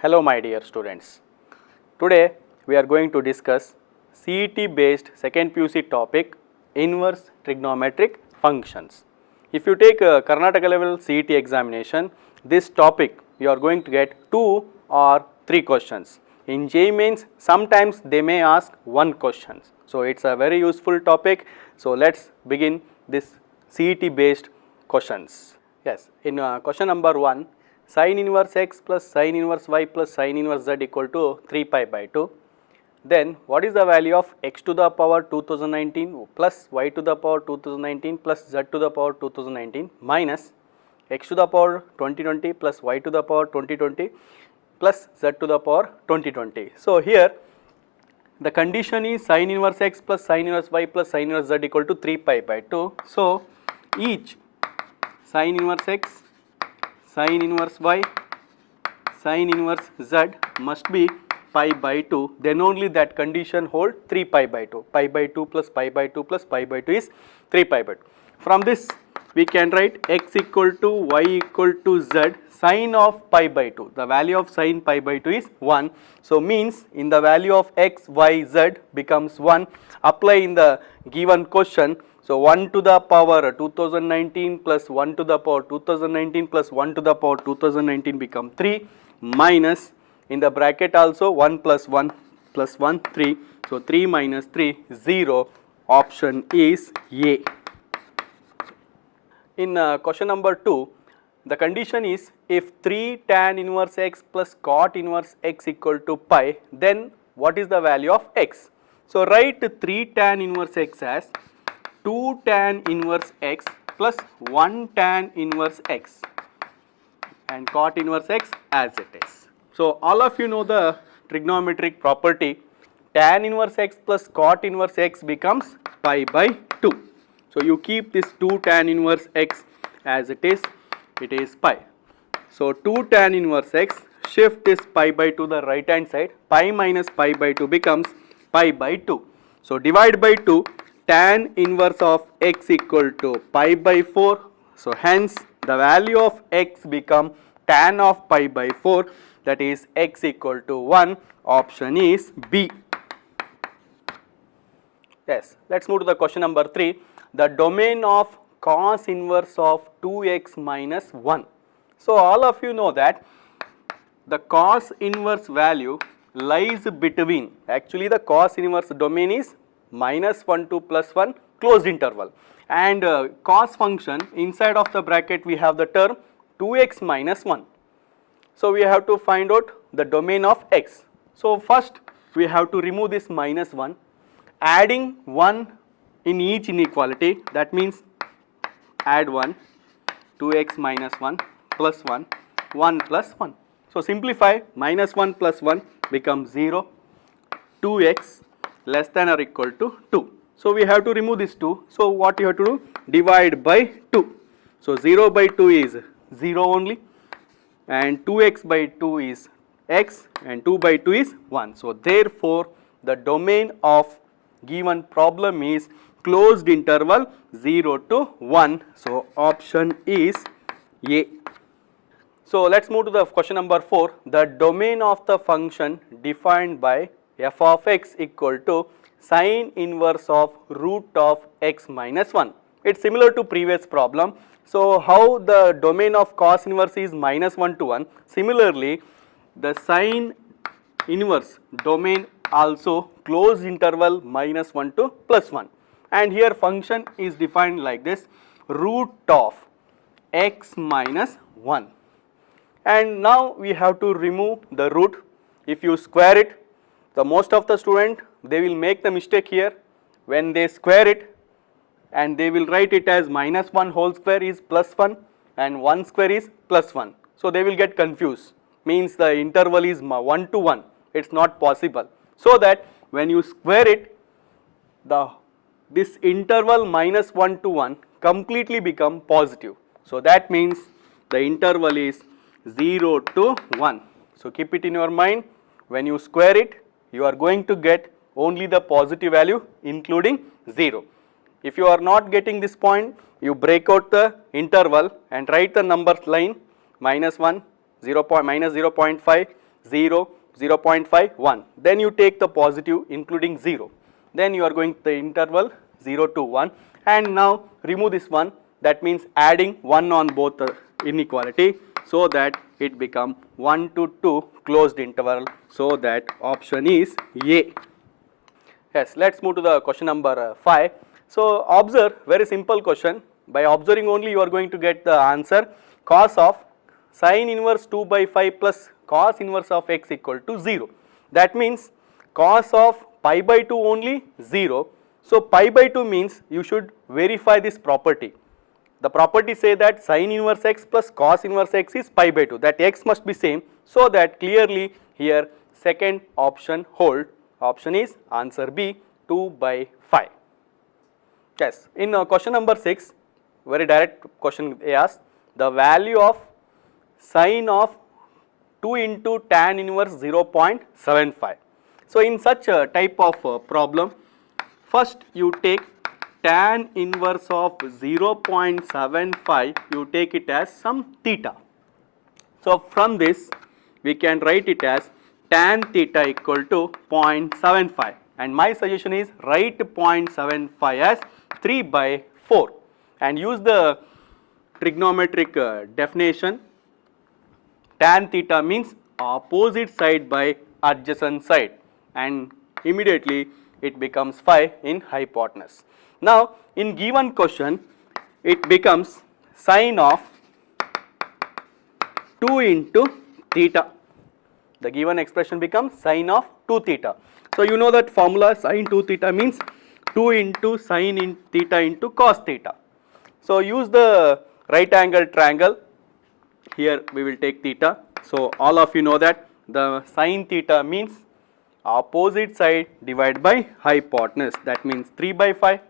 Hello my dear students. Today we are going to discuss CET based second PUC topic inverse trigonometric functions. If you take a Karnataka level CET examination, this topic you are going to get 2 or 3 questions. In JEE Mains sometimes they may ask 1 question. So it's a very useful topic. So let's begin this CET based questions. Yes, in question number 1, sin inverse x plus sin inverse y plus sin inverse z equal to 3 pi by 2. Then what is the value of x to the power 2019 plus y to the power 2019 plus z to the power 2019 minus x to the power 2020 plus y to the power 2020 plus z to the power 2020. So here the condition is sin inverse x plus sin inverse y plus sin inverse z equal to 3 pi by 2. So each sin inverse x, sin inverse y, sin inverse z must be pi by 2, then only that condition hold 3 pi by 2. Pi by 2 plus pi by 2 plus pi by 2 is 3 pi by 2. From this we can write x equal to y equal to z sin of pi by 2. The value of sin pi by 2 is 1. So means in the value of x, y, z becomes 1. Apply in the given question. So 1 to the power 2019 plus 1 to the power 2019 plus 1 to the power 2019 become 3 minus in the bracket also 1 plus 1 plus 1 3. So 3 minus 3 0. Option is A. In question number 2, the condition is if 3 tan inverse x plus cot inverse x equal to pi, then what is the value of x? So write 3 tan inverse x as 2 tan inverse x plus 1 tan inverse x and cot inverse x as it is. So all of you know the trigonometric property, tan inverse x plus cot inverse x becomes pi by 2. So you keep this 2 tan inverse x as it is pi. So 2 tan inverse x, shift this pi by 2 to the right hand side, pi minus pi by 2 becomes pi by 2. So divide by 2, tan inverse of x equal to pi by 4. So hence the value of x become tan of pi by 4, that is x equal to 1. Option is B. Yes, let's move to the question number 3. The domain of cos inverse of 2x minus 1. So all of you know that the cos inverse value lies between, actually the cos inverse domain is minus 1 to plus 1 closed interval, and cos function inside of the bracket we have the term 2x minus 1. So we have to find out the domain of x. So first we have to remove this minus 1, adding 1 in each inequality, that means add 1, 2x minus 1 plus 1, 1 plus 1. So simplify, minus 1 plus 1 becomes 0, 2x less than or equal to 2. So we have to remove this 2. So what you have to do? Divide by 2. So 0 by 2 is 0 only, and 2x by 2 is x, and 2 by 2 is 1. So therefore the domain of given problem is closed interval 0 to 1. So option is A. So let's move to the question number 4. The domain of the function defined by f of x equal to sin inverse of root of x minus 1. It's similar to previous problem. So how the domain of cos inverse is minus 1 to 1, similarly the sin inverse domain also closed interval minus 1 to plus 1, and here function is defined like this, root of x minus 1. And now we have to remove the root. If you square it, the most of the student they will make the mistake here when they square it, and they will write it as minus 1 whole square is plus 1 and 1 square is plus 1. So they will get confused, means the interval is 1 to 1, it's not possible. So that when you square it, this interval minus 1 to 1 completely become positive. So that means the interval is 0 to 1. So keep it in your mind, when you square it, you are going to get only the positive value including 0. If you are not getting this point, you break out the interval and write the numbers line minus 1, minus 0.5, 0, 0.5, 1. Then you take the positive including 0. Then you are going to the interval 0 to 1, and now remove this 1, that means adding 1 on both the inequality, so that it become 1 to 2 closed interval, so that option is A. Yes, let's move to the question number 5. So observe, very simple question. By observing only you are going to get the answer. Cos of sin inverse 2 by 5 plus cos inverse of x equal to 0. That means cos of pi by 2 only 0. So pi by 2 means you should verify this property. The property say that sin inverse x plus cos inverse x is pi by 2, that x must be same, so that clearly here second option hold. Option is answer B, 2 by 5. Yes, in question number 6, very direct question they asked, the value of sin of 2 into tan inverse 0.75. So in such a type of problem, first you take tan inverse of 0.75, you take it as some theta. So from this we can write it as tan theta equal to 0.75, and my suggestion is write 0.75 as 3 by 4 and use the trigonometric definition. Tan theta means opposite side by adjacent side, and immediately it becomes 5 in hypotenuse. Now in given question it becomes sin of 2 into theta. The given expression becomes sin of 2 theta. So you know that formula, sin 2 theta means 2 into sin in theta into cos theta. So use the right angle triangle. Here we will take theta. So all of you know that the sin theta means opposite side divided by hypotenuse, that means 3 by 5,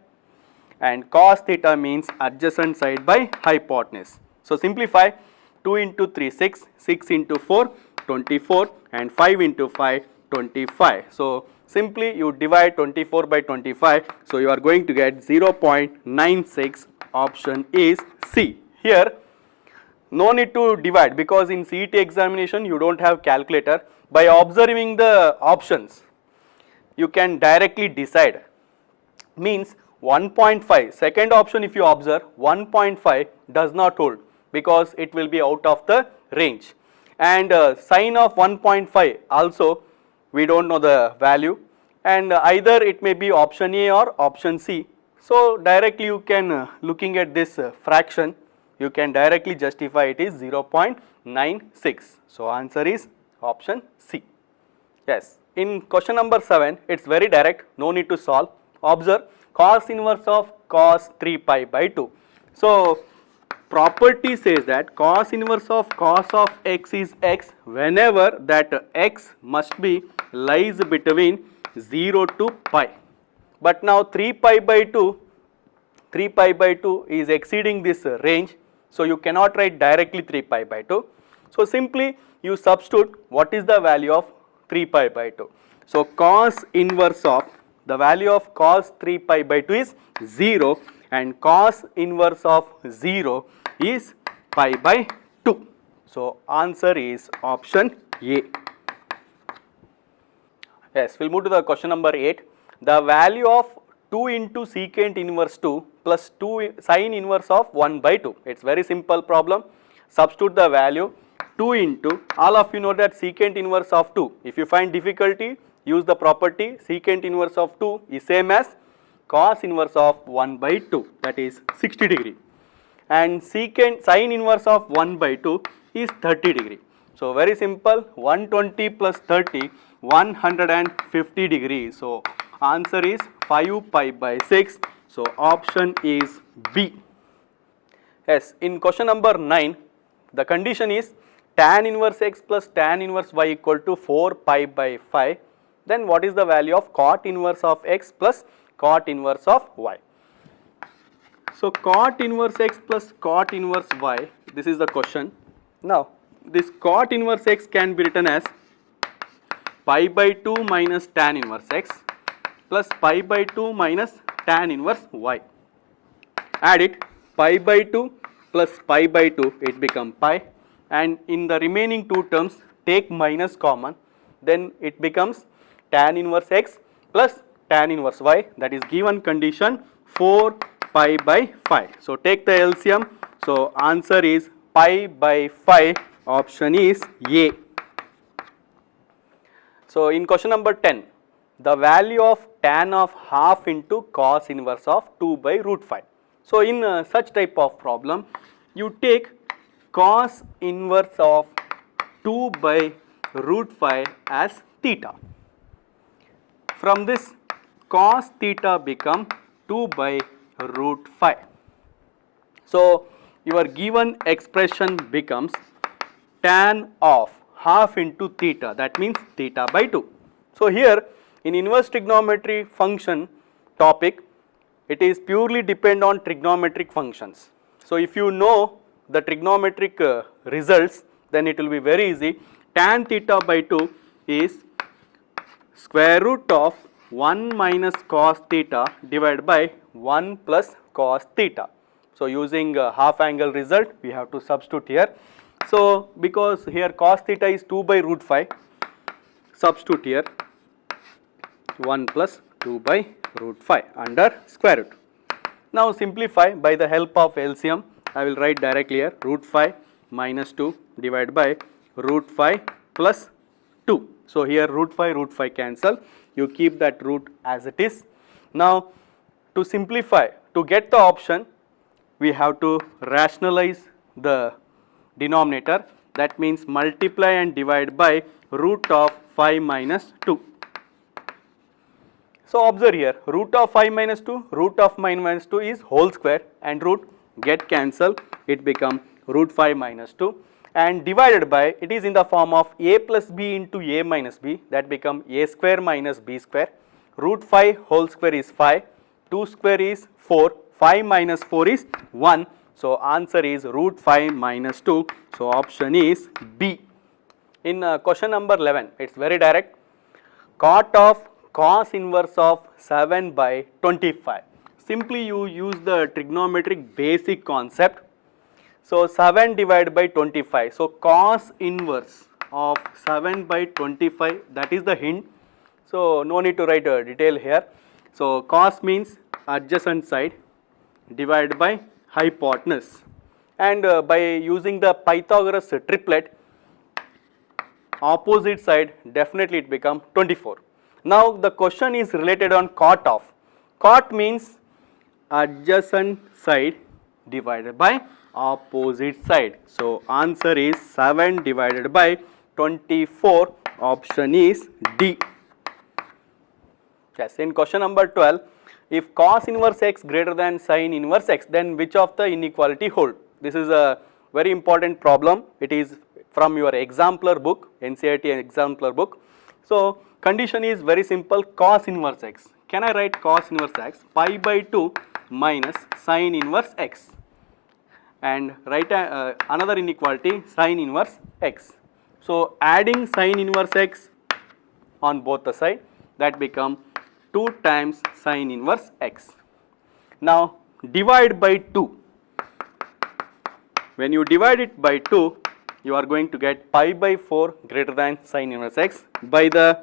and cos theta means adjacent side by hypotenuse. So simplify, 2 into 3 6, 6 into 4 24, and 5 into 5 25. So simply you divide 24 by 25, so you are going to get 0.96. Option is C. Here no need to divide because in CET examination you don't have calculator. By observing the options you can directly decide. Means 1.5, second option if you observe 1.5 does not hold because it will be out of the range, and sin of 1.5 also we don't know the value, and either it may be option A or option C. So directly you can looking at this fraction you can directly justify it is 0.96. So answer is option C. Yes, in question number 7 it's very direct, no need to solve. Observe cos inverse of cos 3 pi by 2. So property says that cos inverse of cos of x is x whenever that x must be lies between 0 to pi. But now 3 pi by 2 is exceeding this range, so you cannot write directly 3 pi by 2. So simply you substitute what is the value of 3 pi by 2. So cos inverse of, the value of cos 3 pi by 2 is 0, and cos inverse of 0 is pi by 2. So answer is option A. Yes, we'll move to the question number 8. The value of 2 into secant inverse 2 plus 2 sin inverse of 1 by 2. It's very simple problem. Substitute the value 2 into, all of you know that secant inverse of 2. If you find difficulty, use the property secant inverse of 2 is same as cos inverse of 1 by 2, that is 60 degree. And secant sin inverse of 1 by 2 is 30 degree. So very simple, 120 plus 30, 150 degrees. So answer is 5 pi by 6. So option is B. Yes, in question number 9, the condition is tan inverse x plus tan inverse y equal to 4 pi by 5. Then what is the value of cot inverse of x plus cot inverse of y? So cot inverse x plus cot inverse y, this is the question. Now this cot inverse x can be written as pi by 2 minus tan inverse x plus pi by 2 minus tan inverse y. Add it, pi by 2 plus pi by 2, it become pi, and in the remaining two terms take minus common, then it becomes tan inverse x plus tan inverse y, that is given condition 4 pi by 5. So take the LCM. So answer is pi by 5, option is A. So in question number 10, the value of tan of half into cos inverse of 2 by root 5. So in such type of problem, you take cos inverse of 2 by root 5 as theta. From this, cos theta become 2 by root 5. So your given expression becomes tan of half into theta, that means theta by 2. So here in inverse trigonometry function topic, it is purely depend on trigonometric functions. So if you know the trigonometric results, then it will be very easy. Tan theta by 2 is square root of 1 minus cos theta divided by 1 plus cos theta. So using half angle result, we have to substitute here. So because here cos theta is 2 by root 5, substitute here 1 plus 2 by root 5 under square root. Now simplify by the help of LCM. I will write directly here root 5 minus 2 divided by root 5 plus 2. So here root 5 cancel. You keep that root as it is. Now to simplify, to get the option, we have to rationalize the denominator. That means multiply and divide by root of 5 minus 2. So observe here, root of 5 minus 2, root of 5 minus 2 is whole square, and root get cancel, it become root 5 minus 2, and divided by, it is in the form of a plus b into a minus b, that become a square minus b square. Root 5 whole square is 5, 2 square is 4, 5 minus 4 is 1. So answer is root 5 minus 2. So option is B. In question number 11, it's very direct. Cot of cos inverse of 7 by 25. Simply you use the trigonometric basic concept. So 7 divided by 25. So cos inverse of 7 by 25, that is the hint. So no need to write a detail here. So cos means adjacent side divided by hypotenuse, and by using the Pythagoras triplet, opposite side definitely it become 24. Now the question is related on cot of. Cot means adjacent side divided by opposite side. So answer is 7 divided by 24, option is D. Yes, in question number 12, if cos inverse x greater than sin inverse x, then which of the inequality hold? This is a very important problem. It is from your exemplar book, NCERT exemplar book. So condition is very simple, cos inverse x. Can I write cos inverse x? Pi by 2 minus sin inverse x, and write another inequality, sin inverse x. So adding sin inverse x on both the side, that become 2 times sin inverse x. Now divide by 2. When you divide it by 2, you are going to get pi by 4 greater than sin inverse x. By the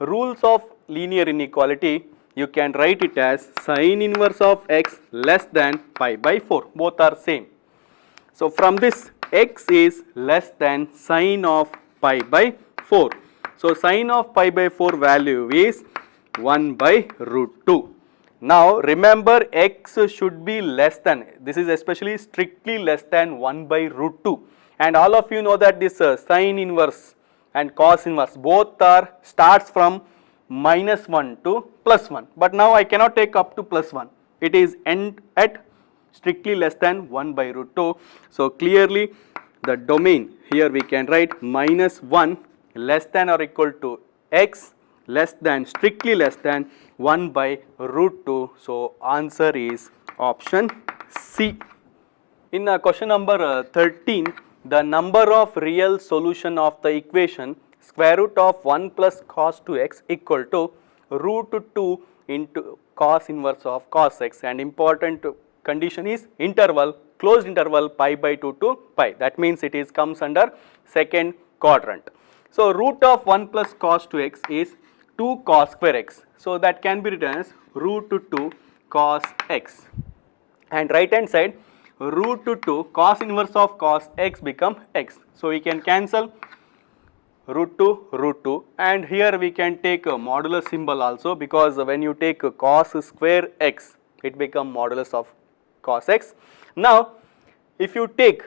rules of linear inequality, you can write it as sin inverse of x less than pi by 4. Both are same. So from this, x is less than sin of pi by 4. So sin of pi by 4 value is 1 by root 2. Now remember, x should be less than, this is especially strictly less than 1 by root 2, and all of you know that this sin inverse and cos inverse both are starts from minus 1 to plus 1, but now I cannot take up to plus 1, it is end at strictly less than 1 by root 2. So clearly the domain here we can write minus 1 less than or equal to x less than, strictly less than 1 by root 2. So answer is option C. In question number 13, the number of real solution of the equation square root of 1 plus cos 2x equal to root 2 into cos inverse of cos x, and important condition is interval, closed interval pi by 2 to pi. That means it is comes under second quadrant. So root of 1 plus cos 2x is 2 cos square x. So that can be written as root 2 cos x. And right hand side, root 2 cos inverse of cos x become x. So we can cancel root 2, and here we can take a modulus symbol also, because when you take a cos square x, it become modulus of cos x. Now if you take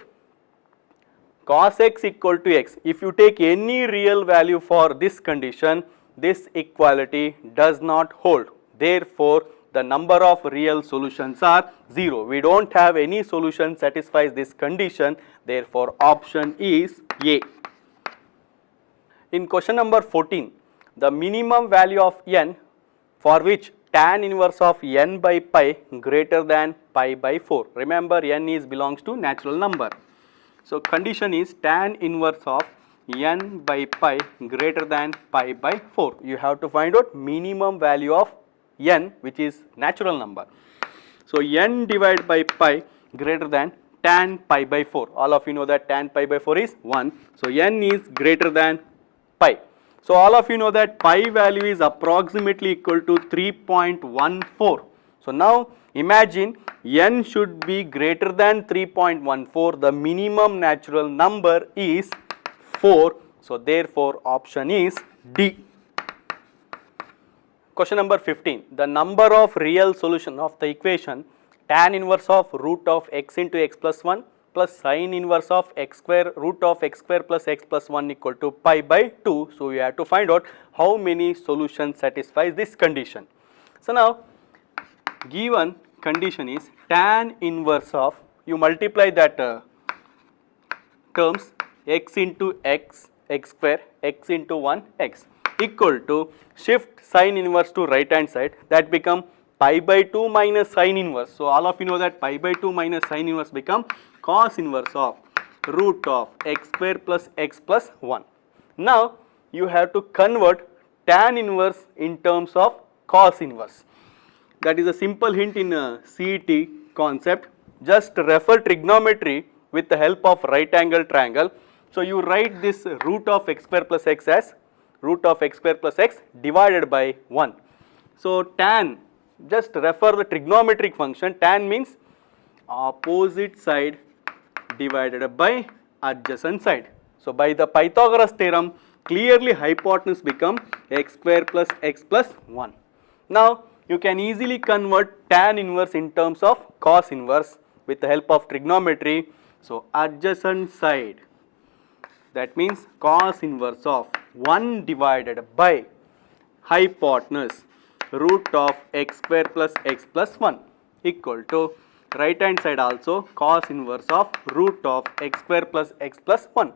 cos x equal to x, if you take any real value for this condition, this equality does not hold. Therefore the number of real solutions are 0. We don't have any solution satisfies this condition. Therefore option is A. In question number 14, the minimum value of n for which tan inverse of n by pi greater than pi by 4. Remember, n is belongs to natural number. So condition is tan inverse of n by pi greater than pi by 4. You have to find out minimum value of n, which is natural number. So n divided by pi greater than tan pi by 4. All of you know that tan pi by 4 is 1. So n is greater than pi. So all of you know that pi value is approximately equal to 3.14. So now imagine n should be greater than 3.14. The minimum natural number is 4. So therefore option is D. Question number 15. The number of real solution of the equation tan inverse of root of x into x plus 1 plus sin inverse of x square root of x square plus x plus 1 equal to pi by 2. So we have to find out how many solutions satisfies this condition. So now given condition is tan inverse of, you multiply that terms x into x, x square, x into 1, x equal to shift sin inverse to right hand side, that become pi by 2 minus sin inverse. So all of you know that pi by 2 minus sin inverse become cos inverse of root of x square plus x plus 1. Now you have to convert tan inverse in terms of cos inverse. That is a simple hint in CET concept. Just refer trigonometry with the help of right angle triangle. So you write this root of x square plus x as root of x square plus x divided by 1. So tan, just refer the trigonometric function. Tan means opposite side divided by adjacent side. So by the Pythagoras theorem, clearly hypotenuse become x square plus x plus 1. Now you can easily convert tan inverse in terms of cos inverse with the help of trigonometry. So adjacent side, that means cos inverse of 1 divided by hypotenuse root of x square plus x plus 1 equal to right hand side also cos inverse of root of x square plus x plus 1.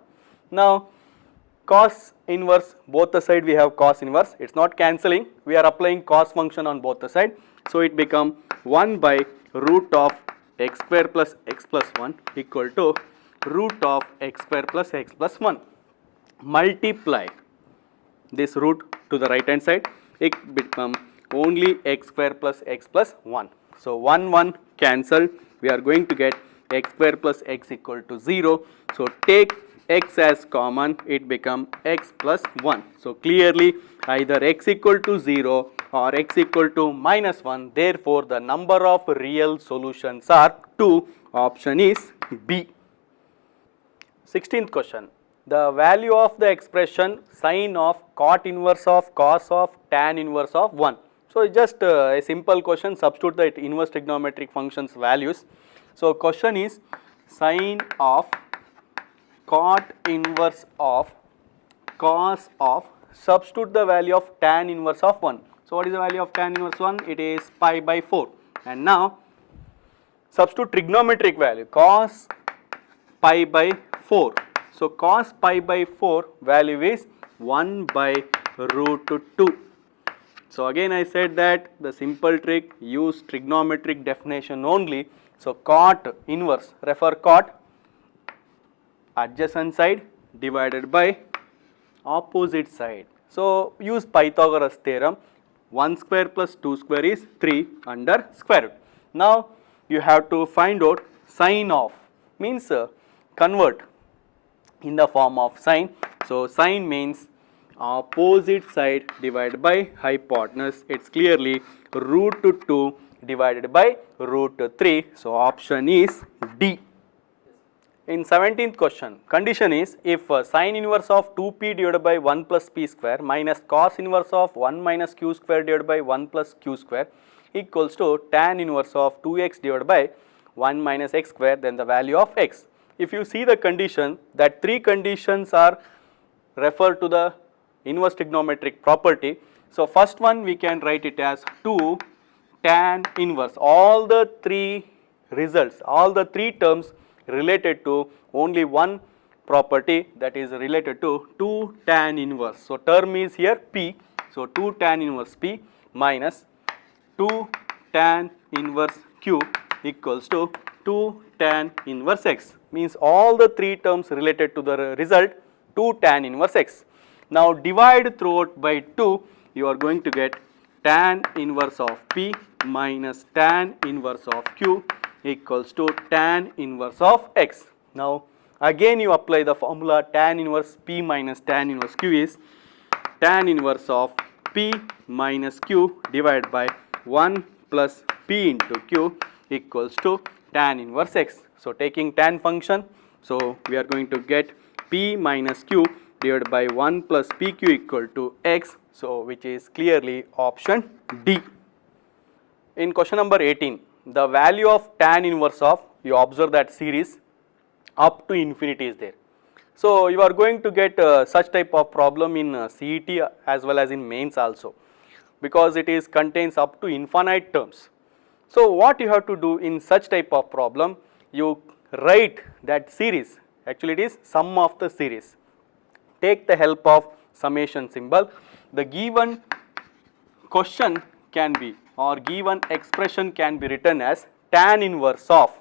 Now cos inverse, both the side we have cos inverse, it is not cancelling, we are applying cos function on both the side. So it become 1 by root of x square plus x plus 1 equal to root of x square plus x plus 1. Multiply this root to the right hand side, it become only x square plus x plus 1. So 1 cancelled, we are going to get x square plus x equal to 0. So take x as common, it become x plus 1. So clearly either x equal to 0 or x equal to minus 1. Therefore the number of real solutions are 2. Option is B. 16th question. The value of the expression sin of cot inverse of cos of tan inverse of 1. So just a simple question, substitute the inverse trigonometric functions values. So question is sin of cot inverse of cos of, substitute the value of tan inverse of 1. So what is the value of tan inverse 1? It is pi by 4. And now substitute trigonometric value cos pi by 4. So cos pi by 4 value is 1 by root 2. So again I said that the simple trick, use trigonometric definition only. So cot inverse, refer cot, adjacent side divided by opposite side. So use Pythagoras theorem, 1 square plus 2 square is 3 under square root. Now you have to find out sin of, means convert in the form of sin. So sine means opposite side divided by hypotenuse. It's clearly root 2 divided by root 3. So option is D. In 17th question, condition is if sine inverse of 2p divided by 1 plus p square minus cos inverse of 1 minus q square divided by 1 plus q square equals to tan inverse of 2x divided by 1 minus x square, then the value of x. If you see the condition, that three conditions are referred to the inverse trigonometric property. So first one we can write it as 2 tan inverse. All the three results, all the three terms related to only one property, that is related to 2 tan inverse. So term is here p. So 2 tan inverse p minus 2 tan inverse q equals to 2 tan inverse x, means all the three terms related to the result 2 tan inverse x. Now divide throughout by 2, you are going to get tan inverse of p minus tan inverse of q equals to tan inverse of x. Now again you apply the formula tan inverse p minus tan inverse q is tan inverse of p minus q divided by 1 plus p into q equals to tan inverse x. So taking tan function, so we are going to get p minus q divided by 1 plus pq equal to x, so which is clearly option D. In question number 18, the value of tan inverse of, you observe that series up to infinity is there. So you are going to get such type of problem in CET as well as in mains also, because it is contains up to infinite terms. So what you have to do in such type of problem, you write that series, actually it is sum of the series. Take the help of summation symbol. The given question can be, or given expression can be written as tan inverse of,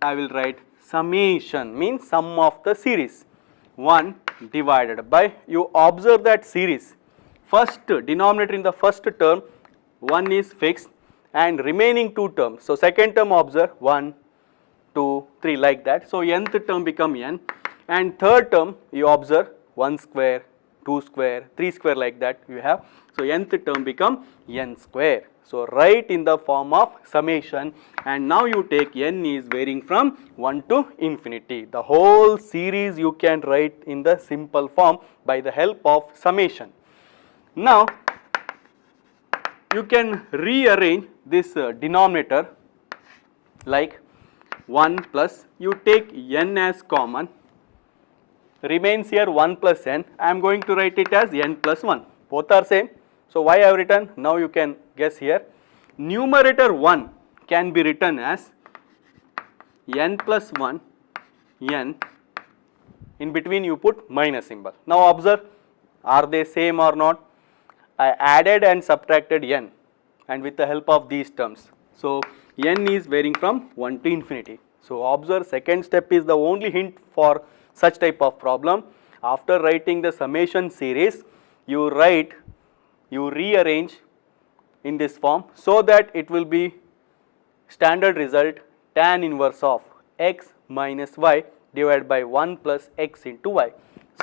I will write summation means sum of the series 1 divided by, you observe that series first denominator in the first term 1 is fixed and remaining two terms. So second term observe 1, 2, 3 like that. So nth term become n, and third term you observe 1 square, 2 square, 3 square like that you have. So nth term become n square. So write in the form of summation, and now you take n is varying from 1 to infinity. The whole series you can write in the simple form by the help of summation. Now you can rearrange this denominator like 1 plus, you take n as common, remains here 1 plus n, I am going to write it as n plus 1, both are same. So why I have written, now you can guess here, numerator 1 can be written as n plus 1 n, in between you put minus symbol. Now observe, are they same or not? I added and subtracted n, and with the help of these terms. So n is varying from 1 to infinity. So observe, second step is the only hint for such type of problem. After writing the summation series, you write, you rearrange in this form so that it will be standard result tan inverse of x minus y divided by 1 plus x into y,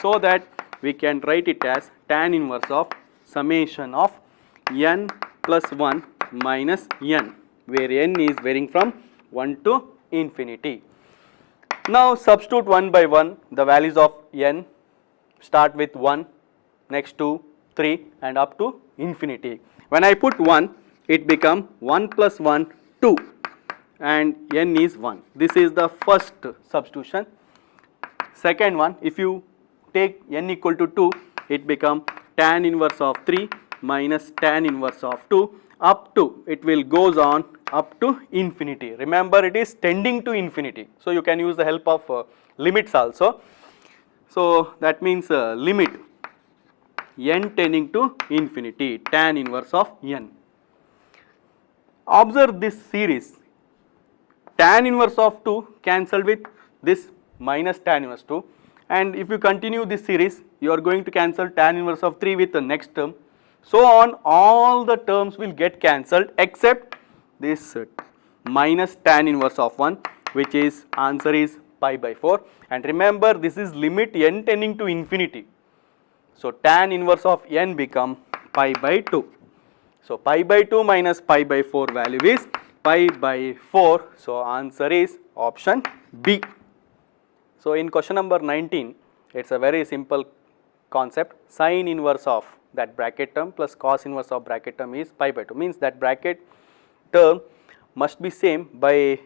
so that we can write it as tan inverse of summation of n plus 1 minus n, where n is varying from 1 to infinity. Now substitute one by one the values of n, start with 1, next 2, 3 and up to infinity. When I put 1, it become 1 plus 1, 2 and n is 1. This is the first substitution. Second one, if you take n equal to 2, it become tan inverse of 3 minus tan inverse of 2 up to, it will goes on up to infinity. Remember, it is tending to infinity. So you can use the help of limits also. So that means limit n tending to infinity, tan inverse of n. Observe this series, tan inverse of 2 cancelled with this minus tan inverse 2, and if you continue this series, you are going to cancel tan inverse of 3 with the next term. So on, all the terms will get cancelled except this minus tan inverse of 1, which is answer is pi by 4, and remember this is limit n tending to infinity. So tan inverse of n become pi by 2. So pi by 2 minus pi by 4 value is pi by 4. So answer is option B. So in question number 19, it's a very simple concept. Sine inverse of that bracket term plus cos inverse of bracket term is pi by 2, means that bracket term must be same. By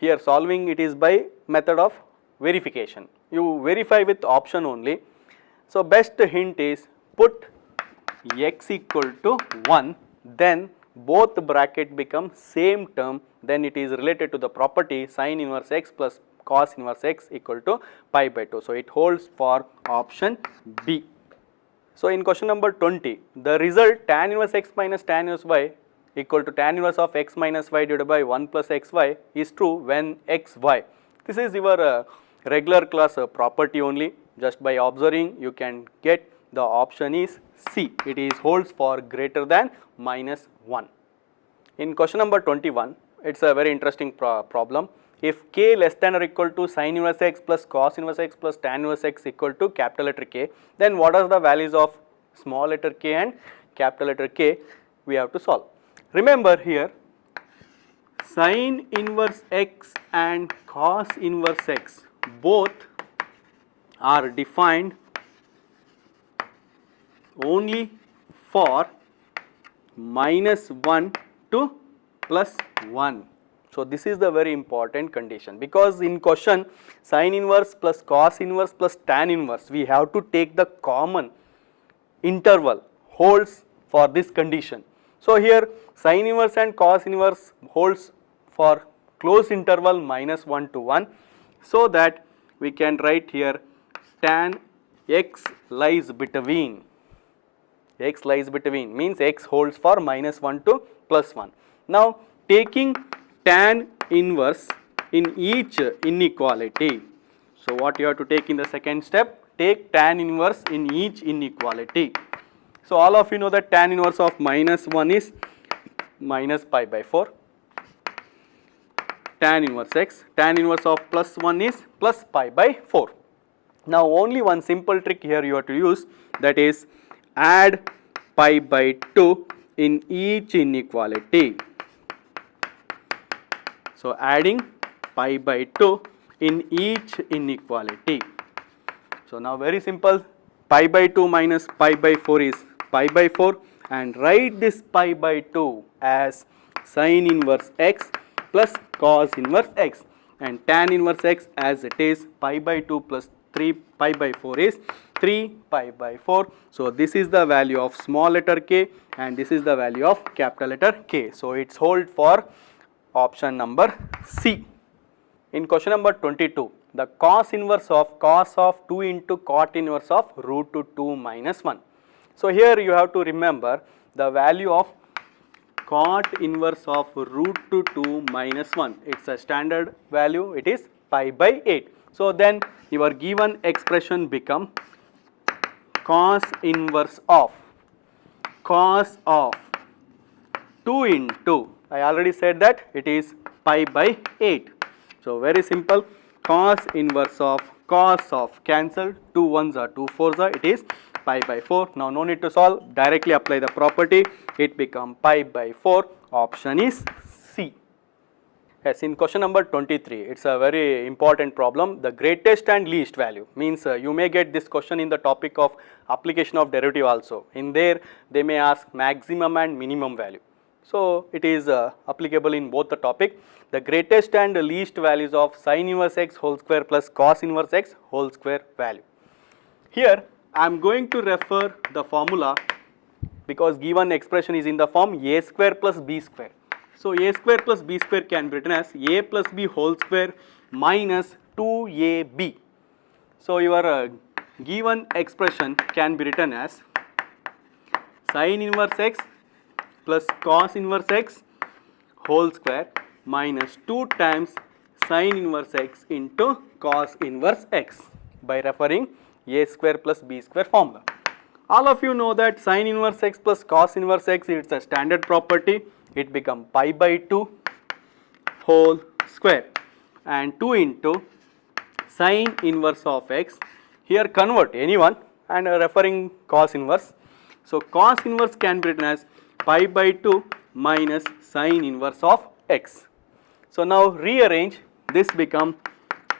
here solving it is by method of verification. You verify with option only. So best hint is put x equal to 1, then both bracket become same term, then it is related to the property sine inverse x plus cos inverse x equal to pi by 2. So it holds for option B. So in question number 20, the result tan inverse x minus tan inverse y equal to tan inverse of x minus y divided by 1 plus xy is true when xy. This is your regular class property only. Just by observing you can get the option is C. It is holds for greater than minus 1. In question number 21, it's a very interesting problem. If k less than or equal to sin inverse x plus cos inverse x plus tan inverse x equal to capital letter K, then what are the values of small letter k and capital letter K we have to solve. Remember here sin inverse x and cos inverse x both are defined only for minus 1 to plus 1. So this is the very important condition, because in question sin inverse plus cos inverse plus tan inverse we have to take the common interval holds for this condition. So here sin inverse and cos inverse holds for closed interval minus 1 to 1, so that we can write here tan x lies between means x holds for minus 1 to plus 1. Now taking tan inverse in each inequality. So what you have to take in the second step, take tan inverse in each inequality. So all of you know that tan inverse of minus 1 is minus pi by 4, tan inverse x, tan inverse of plus 1 is plus pi by 4. Now only one simple trick here you have to use, that is add pi by 2 in each inequality. So adding pi by 2 in each inequality. So now very simple, pi by 2 minus pi by 4 is pi by 4, and write this pi by 2 as sin inverse x plus cos inverse x, and tan inverse x as it is pi by 2 plus 3 pi by 4 is 3 pi by 4. So this is the value of small letter k and this is the value of capital letter K. So it's hold for option number C. In question number 22, the cos inverse of 2 into cot inverse of root 2 minus 1. So here you have to remember the value of cot inverse of root 2 minus 1. It's a standard value, it is pi by 8. So then your given expression become cos inverse of 2 into, I already said that it is pi by 8. So very simple, cos inverse of cancelled, 2 1s are 2 4s are, it is pi by 4. Now no need to solve, directly apply the property, it become pi by 4. Option is C. Yes, in question number 23, it's a very important problem. The greatest and least value means you may get this question in the topic of application of derivative also. In there they may ask maximum and minimum value. So it is applicable in both the topic. The greatest and least values of sin inverse x whole square plus cos inverse x whole square value. Here I am going to refer the formula because given expression is in the form a square plus b square. So a square plus b square can be written as a plus b whole square minus 2ab. So your given expression can be written as sin inverse x plus cos inverse x whole square minus 2 times sin inverse x into cos inverse x by referring a square plus b square formula. All of you know that sin inverse x plus cos inverse x, it's a standard property, it become pi by 2 whole square and 2 into sine inverse of x. Here convert anyone and referring cos inverse. So cos inverse can be written as pi by 2 minus sine inverse of x. So now rearrange, this become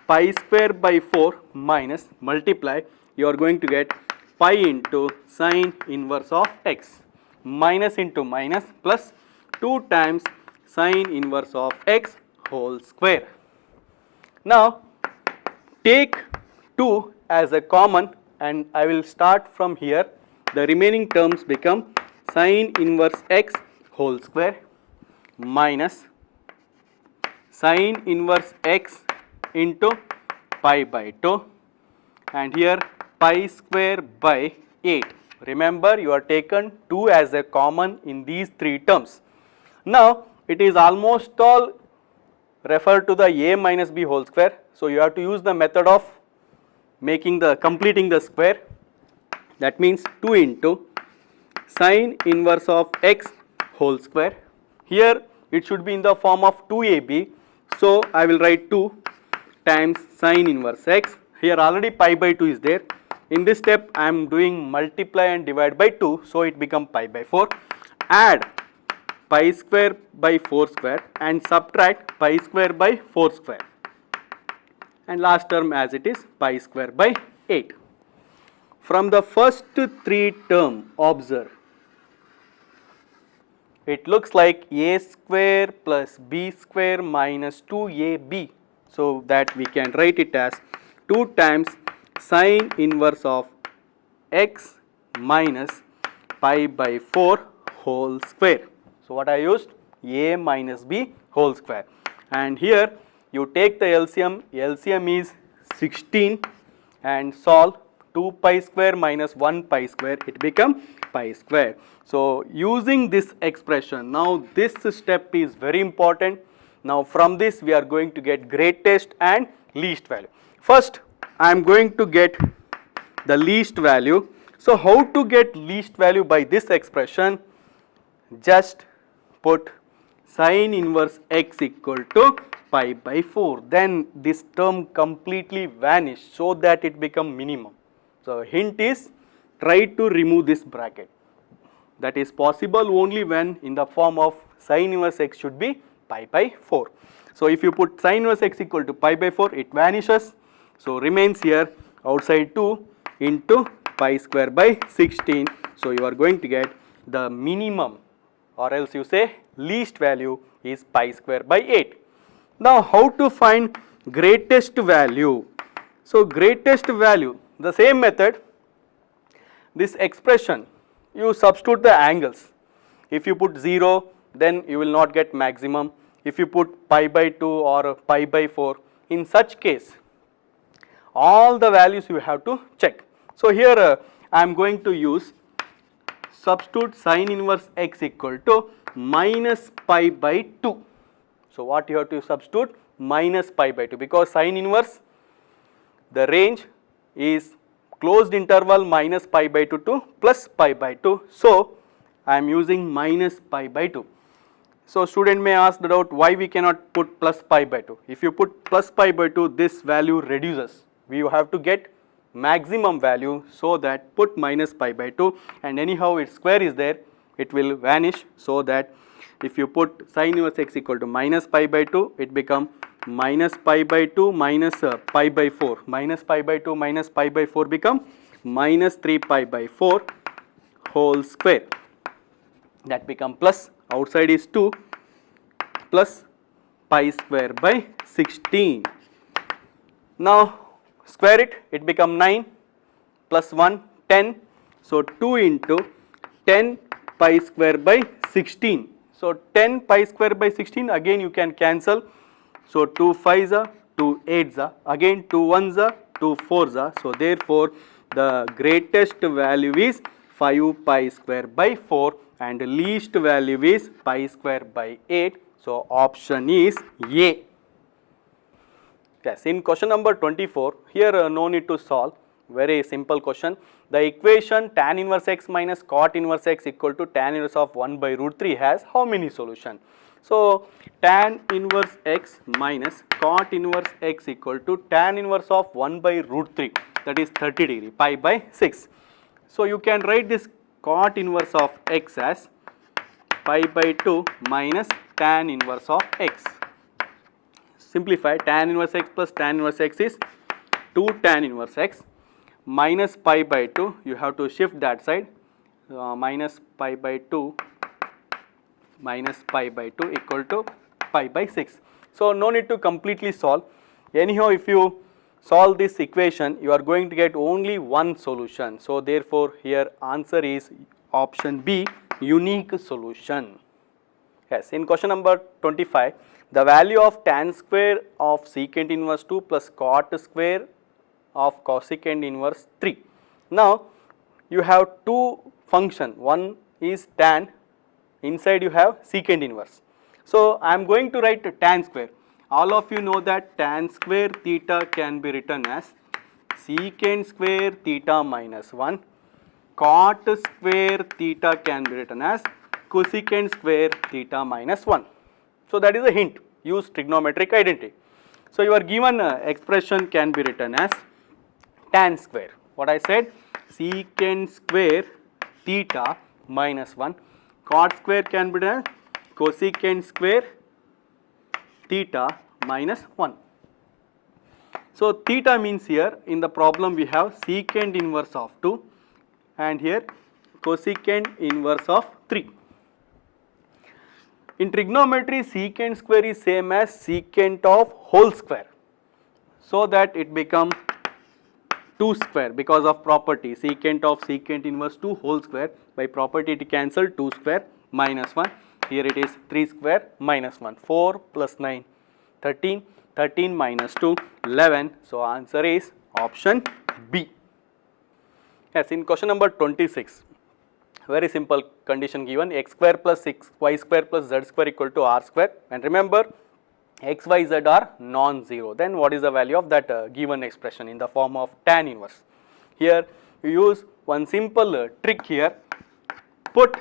pi square by 4 minus multiply, you are going to get pi into sine inverse of x, minus into minus plus 2 times sine inverse of x whole square. Now take 2 as a common and I will start from here. The remaining terms become sine inverse x whole square minus sine inverse x into pi by 2 and here pi square by 8. Remember, you are taken 2 as a common in these 3 terms. Now it is almost all refer to the a minus b whole square. So you have to use the method of completing the square. That means 2 into sine inverse of x whole square. Here it should be in the form of 2ab. So I will write 2 times sine inverse x. Here already pi by 2 is there. In this step I am doing multiply and divide by 2. So it become pi by 4. Add pi square by 4 square and subtract pi square by 4 square. And last term as it is pi square by 8. From the first 3 term, observe, it looks like a square plus b square minus 2ab. So that we can write it as 2 times sine inverse of x minus pi by 4 whole square. So what I used? A minus b whole square. And here you take the LCM, LCM is 16 and solve 2 pi square minus 1 pi square, it become pi square. So using this expression, now this step is very important. Now from this we are going to get greatest and least value. First I am going to get the least value. So how to get least value by this expression? Just put sine inverse x equal to pi by 4. Then this term completely vanish so that it become minimum. So hint is try to remove this bracket. That is possible only when in the form of sine inverse x should be pi by 4. So if you put sine inverse x equal to pi by 4, it vanishes. So remains here outside 2 into pi square by 16. So you are going to get the minimum, or else you say least value is pi square by 8. Now how to find greatest value? So greatest value, the same method, this expression you substitute the angles. If you put 0, then you will not get maximum. If you put pi by 2 or pi by 4, in such case all the values you have to check. So here I am going to use substitute sine inverse x equal to minus pi by 2. So what you have to substitute? Minus pi by 2, because sine inverse, the range is closed interval minus pi by 2 to plus pi by 2. So I am using minus pi by 2. So student may ask the doubt, why we cannot put plus pi by 2? If you put plus pi by 2, this value reduces. We have to get maximum value, so that put minus pi by 2, and anyhow its square is there, it will vanish. So that if you put sine inverse x equal to minus pi by 2, it become minus pi by 2 minus pi by 4. Minus pi by 2 minus pi by 4 become minus 3 pi by 4 whole square. That become plus, outside is 2 plus pi square by 16. Now square it, it become 9 plus 1, 10. So 2 into 10 pi square by 16. So 10 pi square by 16, again you can cancel. So 2 5s are, 2 8s are, again 2 1s are, 2 4s are. So therefore the greatest value is 5 pi square by 4 and least value is pi square by 8. So option is A. Yes, in question number 24, here no need to solve, very simple question. The equation tan inverse x minus cot inverse x equal to tan inverse of 1 by root 3 has how many solution? So tan inverse x minus cot inverse x equal to tan inverse of 1 by root 3, that is 30 degree, pi by 6. So you can write this cot inverse of x as pi by 2 minus tan inverse of x. Simplify, tan inverse x plus tan inverse x is 2 tan inverse x minus pi by 2, you have to shift that side, minus pi by 2 minus pi by 2 equal to pi by 6. So no need to completely solve. Anyhow, if you solve this equation, you are going to get only one solution. So therefore here answer is option B, unique solution. Yes, in question number 25, the value of tan square of secant inverse 2 plus cot square of cosecant inverse 3. Now you have two function, one is tan, inside you have secant inverse. So I am going to write tan square. All of you know that tan square theta can be written as secant square theta minus 1, cot square theta can be written as cosecant square theta minus 1. So that is a hint, use trigonometric identity. So your given expression can be written as tan square. What I said, secant square theta minus 1, cot square can be written as cosecant square theta minus 1. So theta means here in the problem we have secant inverse of 2 and here cosecant inverse of 3. In trigonometry, secant square is same as secant of whole square, so that it becomes 2 square because of property secant of secant inverse 2 whole square, by property it cancel 2 square minus 1, here it is 3 square minus 1, 4 plus 9 13, 13 minus 2 11, so answer is option B. Yes, in question number 26, very simple condition given, x square plus 6y square plus z square equal to r square, and remember x, y, z are non-zero, then what is the value of that given expression in the form of tan inverse. Here you use one simple trick here, put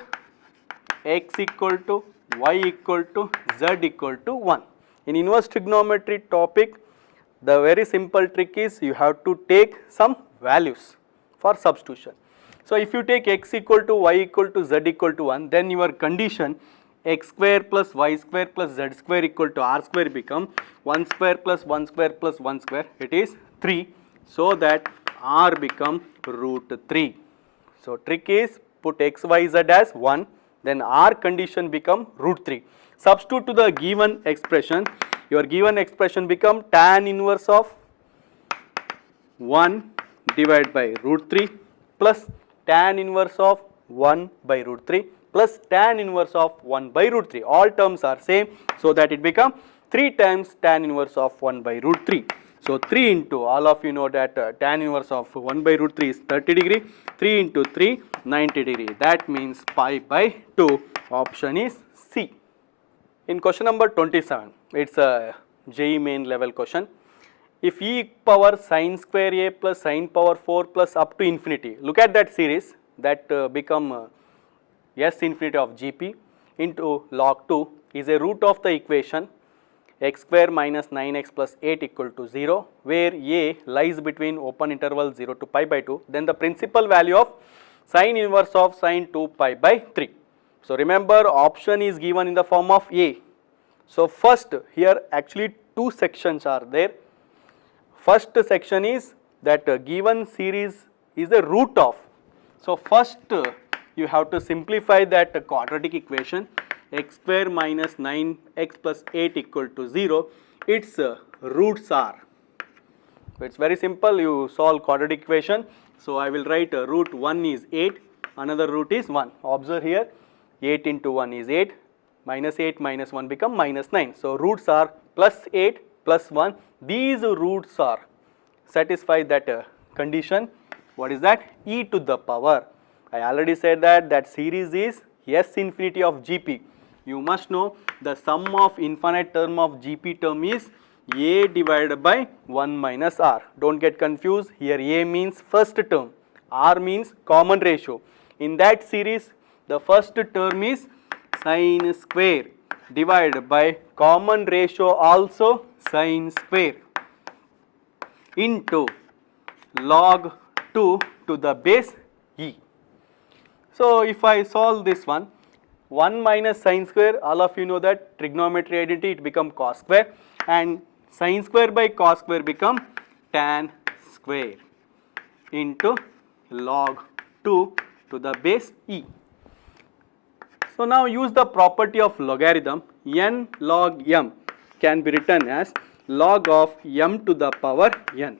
x equal to y equal to z equal to 1. In inverse trigonometry topic, the very simple trick is you have to take some values for substitution. So if you take x equal to y equal to z equal to 1, then your condition x square plus y square plus z square equal to r square become 1 square plus 1 square plus 1 square, it is 3, so that r become root 3. So trick is put x, y, z as 1, then r condition become root 3. Substitute to the given expression, your given expression become tan inverse of 1 divided by root 3 plus tan inverse of 1 by root 3 plus tan inverse of 1 by root 3. All terms are same, so that it become 3 times tan inverse of 1 by root 3. So 3 into, all of you know that tan inverse of 1 by root 3 is 30 degree, 3 into 3 90 degree, that means pi by 2, option is C. In question number 27, it's a JEE main level question. If e power sin square a plus sin power 4 plus up to infinity, look at that series that become s infinity of gp into log 2 is a root of the equation x square minus 9x plus 8 equal to 0, where a lies between open interval 0 to pi by 2, then the principal value of sin inverse of sin 2 pi by 3. So remember, option is given in the form of a. So first here actually two sections are there. First section is that given series is the root of. So first you have to simplify that quadratic equation, x square minus 9x plus 8 equal to 0, its roots are. It's very simple, you solve quadratic equation. So I will write root 1 is 8, another root is 1. Observe here, 8 into 1 is 8, minus 8 minus 1 become minus 9. So roots are plus 8 plus 1. These roots are satisfy that condition. What is that? E to the power. I already said that series is s infinity of gp. You must know the sum of infinite term of gp term is a divided by 1 minus r. Don't get confused. Here a means first term, r means common ratio. In that series, the first term is sin square. divided by common ratio also sine square into log 2 to the base e. So if I solve this one, 1 minus sine square, all of you know that trigonometry identity, it become cos square, and sine square by cos square become tan square into log 2 to the base e. So now use the property of logarithm. N log m can be written as log of m to the power n.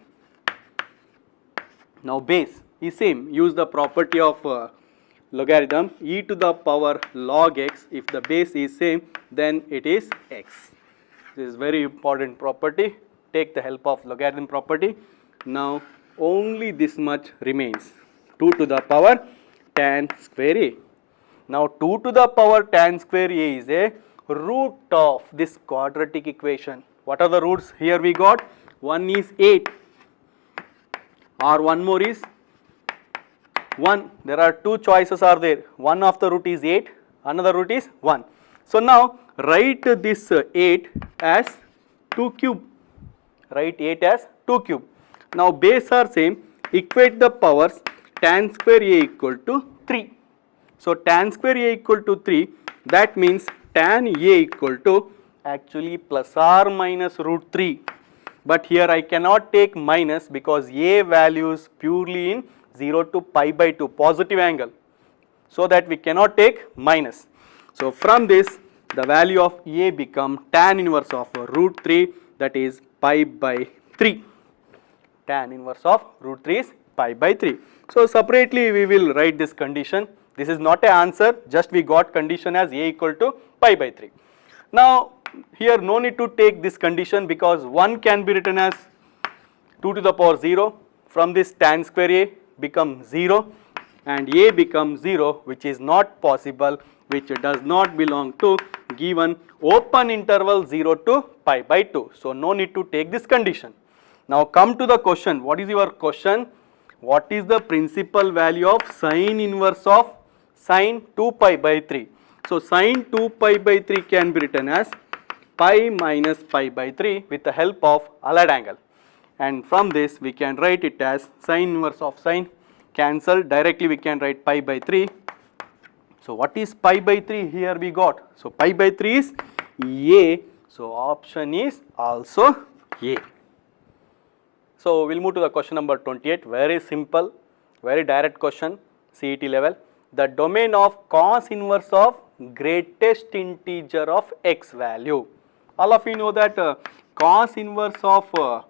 Now base is same, use the property of logarithm e to the power log x. If the base is same, then it is x. This is very important property. Take the help of logarithm property. Now only this much remains, 2 to the power tan square a. Now 2 to the power tan square a is a root of this quadratic equation. What are the roots here we got? One is 8 or one more is 1. There are two choices are there. One of the root is 8, another root is 1. So now write this 8 as 2 cube. Write 8 as 2 cube. Now base are same, equate the powers, tan square a equal to 3. So tan square a equal to 3, that means tan a equal to actually plus or minus root 3. But here I cannot take minus because a value is purely in 0 to pi by 2 positive angle, so that we cannot take minus. So from this the value of a become tan inverse of root 3, that is pi by 3. Tan inverse of root 3 is pi by 3. So separately we will write this condition. This is not an answer, just we got condition as a equal to pi by 3. Now here no need to take this condition because 1 can be written as 2 to the power 0. From this tan square a become 0 and a becomes 0, which is not possible, which does not belong to given open interval 0 to pi by 2. So no need to take this condition. Now come to the question. What is your question? What is the principal value of sine inverse of sine 2 pi by 3? So sine 2 pi by 3 can be written as pi minus pi by 3 with the help of allied angle. And from this we can write it as sine inverse of sine, cancel, directly we can write pi by 3. So what is pi by 3 here we got? So pi by 3 is a, so option is also a. So we'll move to the question number 28, very simple, very direct question, CET level. The domain of cos inverse of greatest integer of x value. All of you know that cos inverse of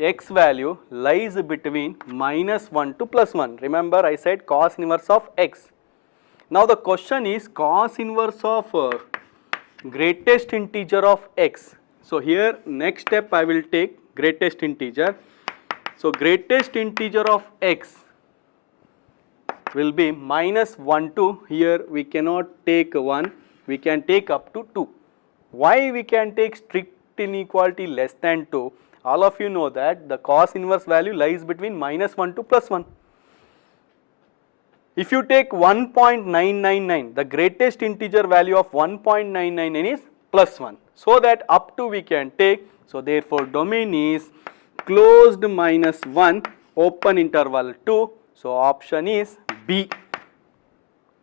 x value lies between minus 1 to plus 1. Remember I said cos inverse of x. Now the question is cos inverse of greatest integer of x. So here next step I will take greatest integer. So greatest integer of x will be minus 1 to, here we cannot take 1, we can take up to 2. Why we can take strict inequality less than 2? All of you know that the cos inverse value lies between minus 1 to plus 1. If you take 1.999, the greatest integer value of 1.999 is plus 1. So that up to we can take, so therefore domain is closed minus 1, open interval 2. So option is B.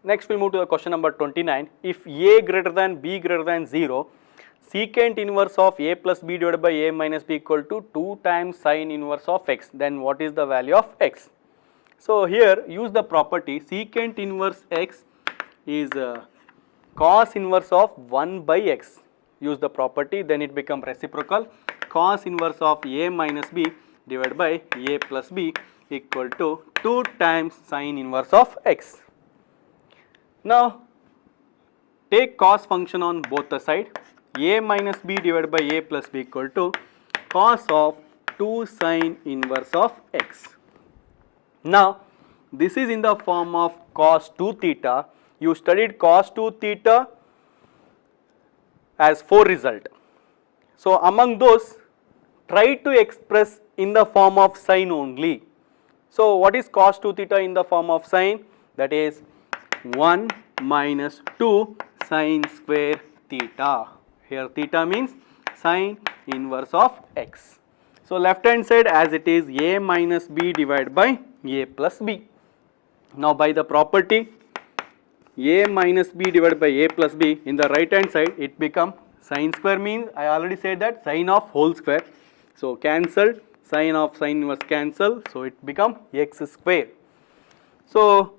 Next we move to the question number 29. If a greater than b greater than 0, secant inverse of a plus b divided by a minus b equal to 2 times sine inverse of x, then what is the value of x? So here use the property secant inverse x is cos inverse of 1 by x. Use the property, then it become reciprocal. Cos inverse of a minus b divided by a plus b equal to 2 times sine inverse of x. Now take cos function on both the side. A minus b divided by a plus b equal to cos of 2 sine inverse of x. Now this is in the form of cos 2 theta. You studied cos 2 theta as 4 result. So among those, try to express in the form of sine only. So what is cos 2 theta in the form of sine? That is 1 minus 2 sine square theta. Here theta means sine inverse of x. So left hand side as it is a minus b divided by a plus b. Now by the property a minus b divided by a plus b, in the right hand side it become sine square means I already said that sine of whole square. So cancelled, sine of sine inverse cancel, so it become x square. So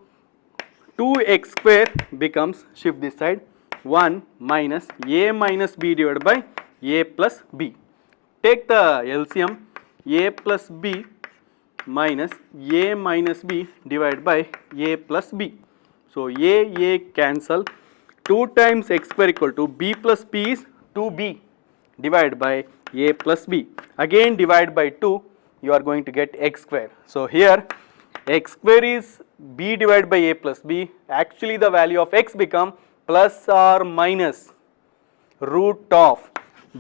2x square becomes, shift this side, 1 minus a minus b divided by a plus b. Take the LCM, a plus b minus a minus b divided by a plus b. So a cancel, 2 times x square equal to b plus p is 2b divided by a plus b. Again divide by 2, you are going to get x square. So here x square is b divided by a plus b. Actually the value of x become plus or minus root of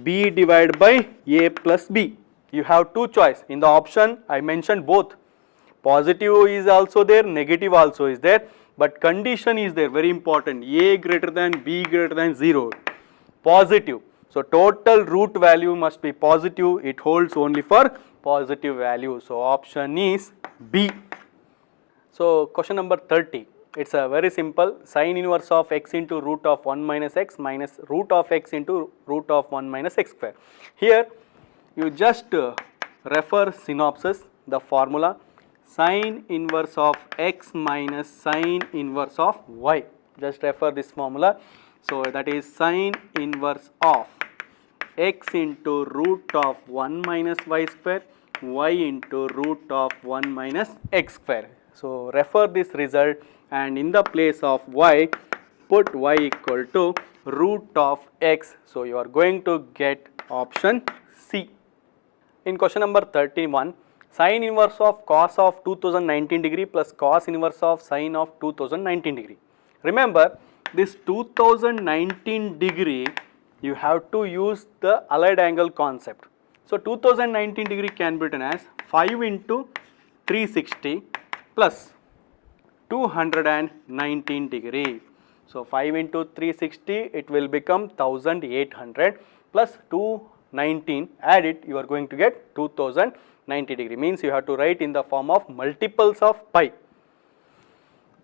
b divided by a plus b. You have two choice. In the option I mentioned both. Positive is also there, negative also is there, but condition is there, very important, a greater than b greater than 0, positive. So total root value must be positive, it holds only for positive value. So option is B. So question number 30, it's a very simple, sine inverse of x into root of 1 minus x minus root of x into root of 1 minus x square. Here you just refer synopsis, the formula sine inverse of x minus sine inverse of y. Just refer this formula. So that is sine inverse of x into root of 1 minus y square, y into root of 1 minus x square. So refer this result and in the place of y, put y equal to root of x. So you are going to get option C. In question number 31, sine inverse of cos of 2019 degree plus cos inverse of sine of 2019 degree. Remember this 2019 degree, you have to use the allied angle concept. So 2019 degree can be written as 5 into 360 plus 219 degree. So 5 into 360, it will become 1800 plus 219, add it, you are going to get 2090 degree, means you have to write in the form of multiples of pi.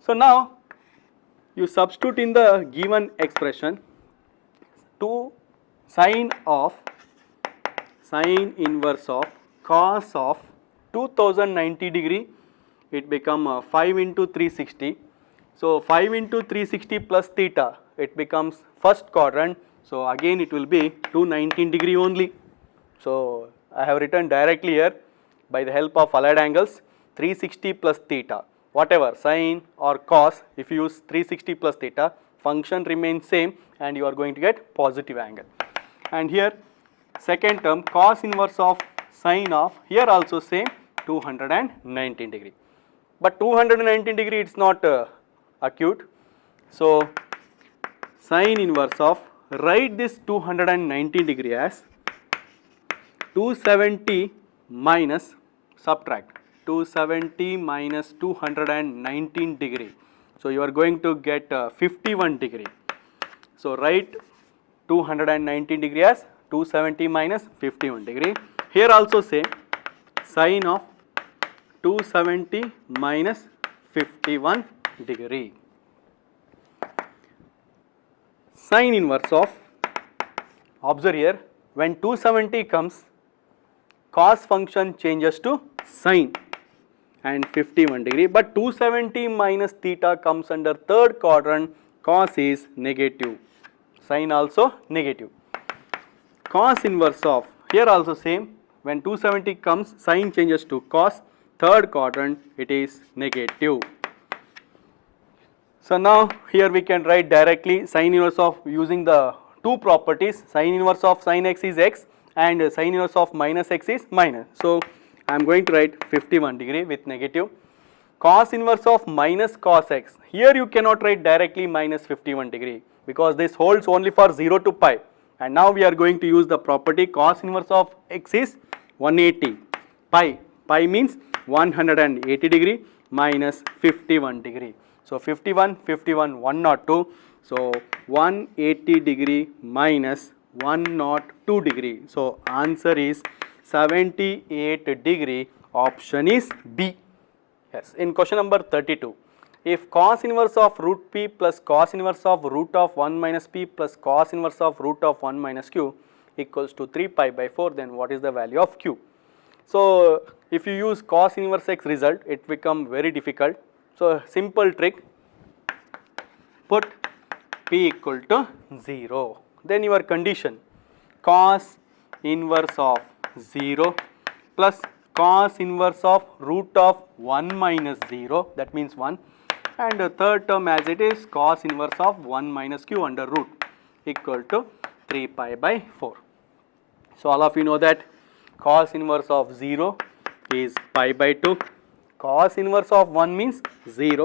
So now you substitute in the given expression to sine inverse of cos of 2090 degree, it become 5 into 360. So 5 into 360 plus theta, it becomes first quadrant. So again it will be 219 degree only. So I have written directly here by the help of allied angles 360 plus theta, whatever sine or cos, if you use 360 plus theta, function remains same and you are going to get positive angle. And here second term cos inverse of sine of, here also same 219 degree. But 219 degree it's not acute. So sine inverse of, write this 219 degree as 270 minus, subtract 270 minus 219 degree. So you are going to get 51 degree. So write 219 degree as 270 minus 51 degree. Here also same, sine of 270 minus 51 degree. Sine inverse of, observe here, when 270 comes, cos function changes to sine and 51 degree, but 270 minus theta comes under third quadrant, cos is negative, sine also negative. Cos inverse of, here also same, when 270 comes, sine changes to cos, third quadrant it is negative. So now here we can write directly sine inverse of, using the two properties, sine inverse of sin x is x and sine inverse of minus x is minus. So I am going to write 51 degree with negative. Cos inverse of minus cos x, here you cannot write directly minus 51 degree because this holds only for 0 to pi, and now we are going to use the property cos inverse of x is 180, pi means 180 degree minus 51 degree. So 51, 51, 102. So 180 degree minus 102 degree. So answer is 78 degree. Option is B. Yes. In question number 32, if cos inverse of root p plus cos inverse of root of 1 minus p plus cos inverse of root of 1 minus q equals to 3 pi by 4, then what is the value of q? So if you use cos inverse x result, it become very difficult. So simple trick, put p equal to 0. Then your condition, cos inverse of 0 plus cos inverse of root of 1 minus 0, that means 1, and the third term as it is cos inverse of 1 minus q under root equal to 3 pi by 4. So all of you know that cos inverse of 0 is pi by 2, cos inverse of 1 means 0,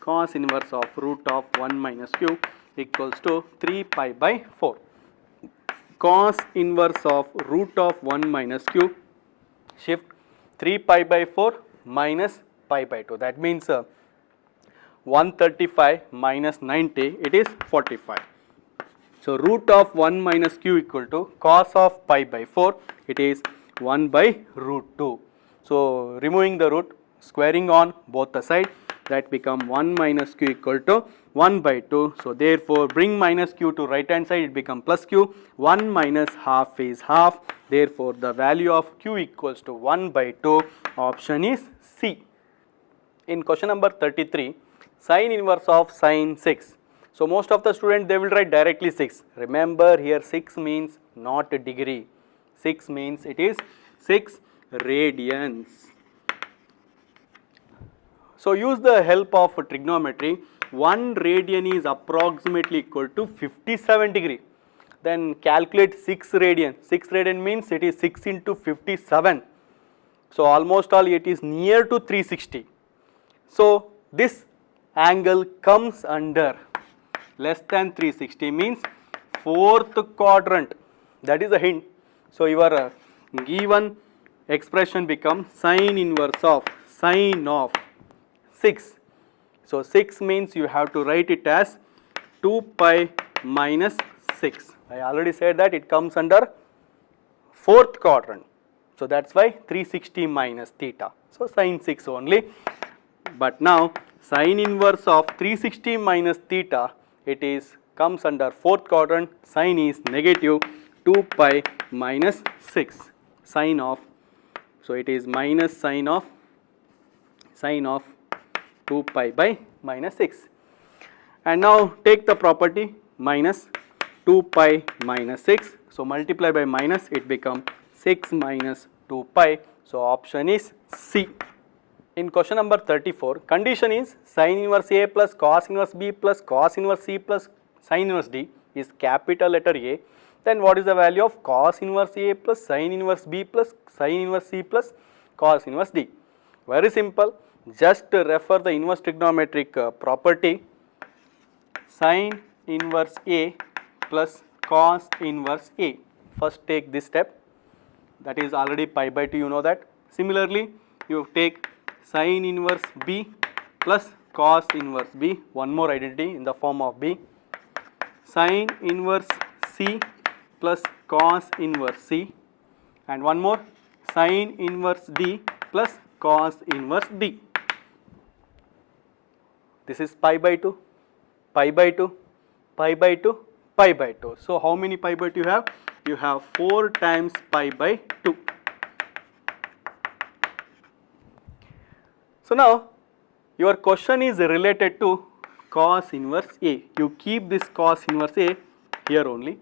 cos inverse of root of 1 minus q equals to 3 pi by 4. Cos inverse of root of 1 minus q, shift 3 pi by 4 minus pi by 2, that means 135 minus 90, it is 45. So root of 1 minus q equal to cos of pi by 4, it is 1 by root 2. So removing the root, squaring on both the sides, that become 1 minus q equal to 1 by 2. So therefore bring minus q to right hand side, it become plus q, 1 minus half is half, therefore the value of q equals to 1 by 2, option is C. In question number 33, sin inverse of sin 6. So most of the students, they will write directly 6. Remember here 6 means not a degree, 6 means it is 6 radians. So use the help of trigonometry. 1 radian is approximately equal to 57 degree. Then calculate 6 radian. 6 radian means it is 6 into 57. So almost all it is near to 360. So this angle comes under less than 360 means fourth quadrant. That is a hint. So your given expression becomes sin inverse of sin of 6. So 6 means you have to write it as 2 pi minus 6. I already said that it comes under fourth quadrant. So that's why 360 minus theta. So sin 6 only. But now sin inverse of 360 minus theta, it is comes under fourth quadrant, sin is negative 2 pi minus 6 sin of, so it is minus sin of 2 pi by minus 6. And now take the property minus 2 pi minus 6, so multiply by minus, it become 6 minus 2 pi, so option is C. In question number 34, condition is sin inverse A plus cos inverse B plus cos inverse C plus sin inverse D is capital letter A. Then what is the value of cos inverse A plus sin inverse B plus sin inverse C plus cos inverse D? Very simple. Just refer the inverse trigonometric property. Sin inverse A plus cos inverse A. First take this step. That is already pi by 2, you know that. Similarly, you take sin inverse B plus cos inverse B, one more identity in the form of B, sin inverse C plus cos inverse C, and one more sin inverse D plus cos inverse D. This is pi by 2, pi by 2, pi by 2, pi by 2. So how many pi by 2 you have? You have 4 times pi by 2. So now your question is related to cos inverse A. You keep this cos inverse A here only.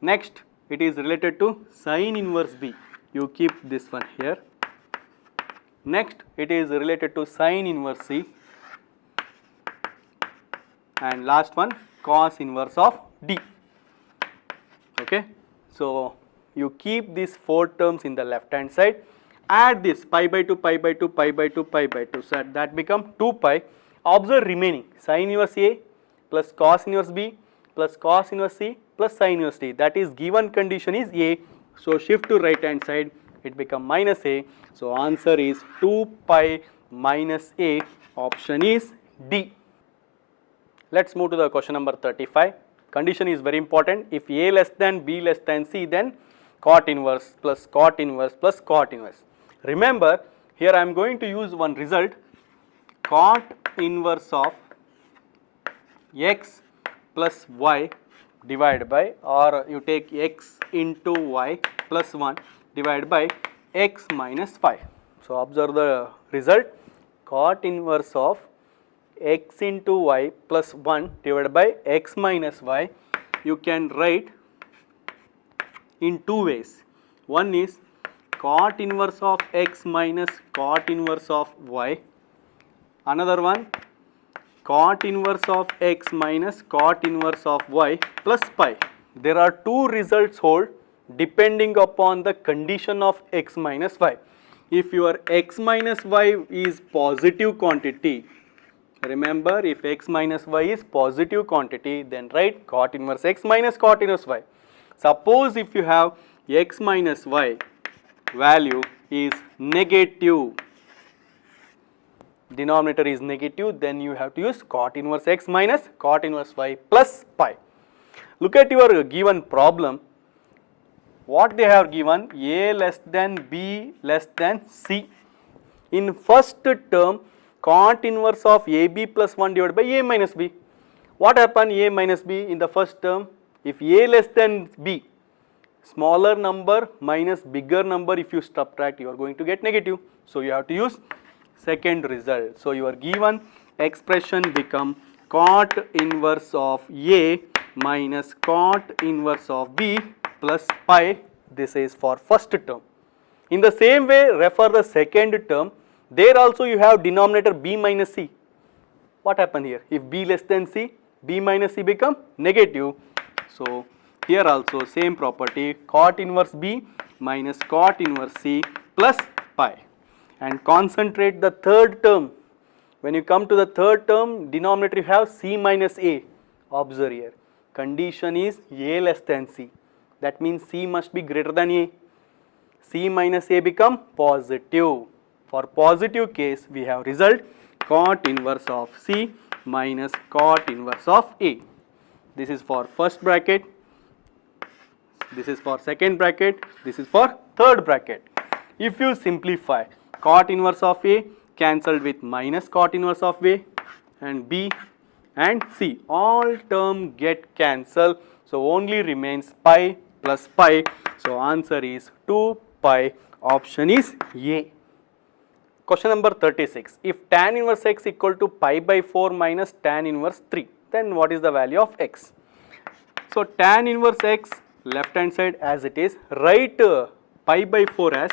Next, it is related to sin inverse B. You keep this one here. Next, it is related to sin inverse C. And last one, cos inverse of D. Okay. So you keep these 4 terms in the left hand side. Add this pi by 2, pi by 2, pi by 2, pi by 2. So that become 2 pi. Observe remaining sin inverse A plus cos inverse B plus cos inverse C plus sin inverse D. That is given condition is A. So shift to right hand side, it become minus A. So answer is 2 pi minus A. Option is D. Let's move to the question number 35. Condition is very important. If A less than B less than C, then cot inverse plus cot inverse plus cot inverse. Remember, here I am going to use one result, cot inverse of x plus y divided by, or you take x into y plus 1 divided by x minus 5. So observe the result, cot inverse of x into y plus 1 divided by x minus y. You can write in two ways. One is cot inverse of x minus cot inverse of y. Another one, cot inverse of x minus cot inverse of y plus pi. There are two results hold depending upon the condition of x minus y. If your x minus y is positive quantity, remember, if x minus y is positive quantity, then write cot inverse x minus cot inverse y. Suppose if you have x minus y value is negative, denominator is negative, then you have to use cot inverse x minus cot inverse y plus pi. Look at your given problem. What they have given, A less than B less than C. In first term, cot inverse of AB plus 1 divided by A minus B. What happened A minus B in the first term? If A less than B, smaller number minus bigger number, if you subtract, you are going to get negative. So you have to use second result. So your given expression become cot inverse of A minus cot inverse of B plus pi. This is for first term. In the same way, refer the second term. There also you have denominator B minus C. What happened here? If B less than C, B minus C become negative. So here also same property, cot inverse B minus cot inverse C plus pi. And concentrate the third term. When you come to the third term, denominator you have C minus A. Observe here, condition is A less than C. That means C must be greater than A. C minus A become positive. For positive case, we have result cot inverse of C minus cot inverse of A. This is for first bracket, this is for second bracket, this is for third bracket. If you simplify, cot inverse of A cancelled with minus cot inverse of A, and B and C, all term get cancelled. So only remains pi plus pi. So answer is 2 pi. Option is A. Question number 36. If tan inverse x equal to pi by 4 minus tan inverse 3, then what is the value of x? So tan inverse x, left hand side as it is, write pi by 4 as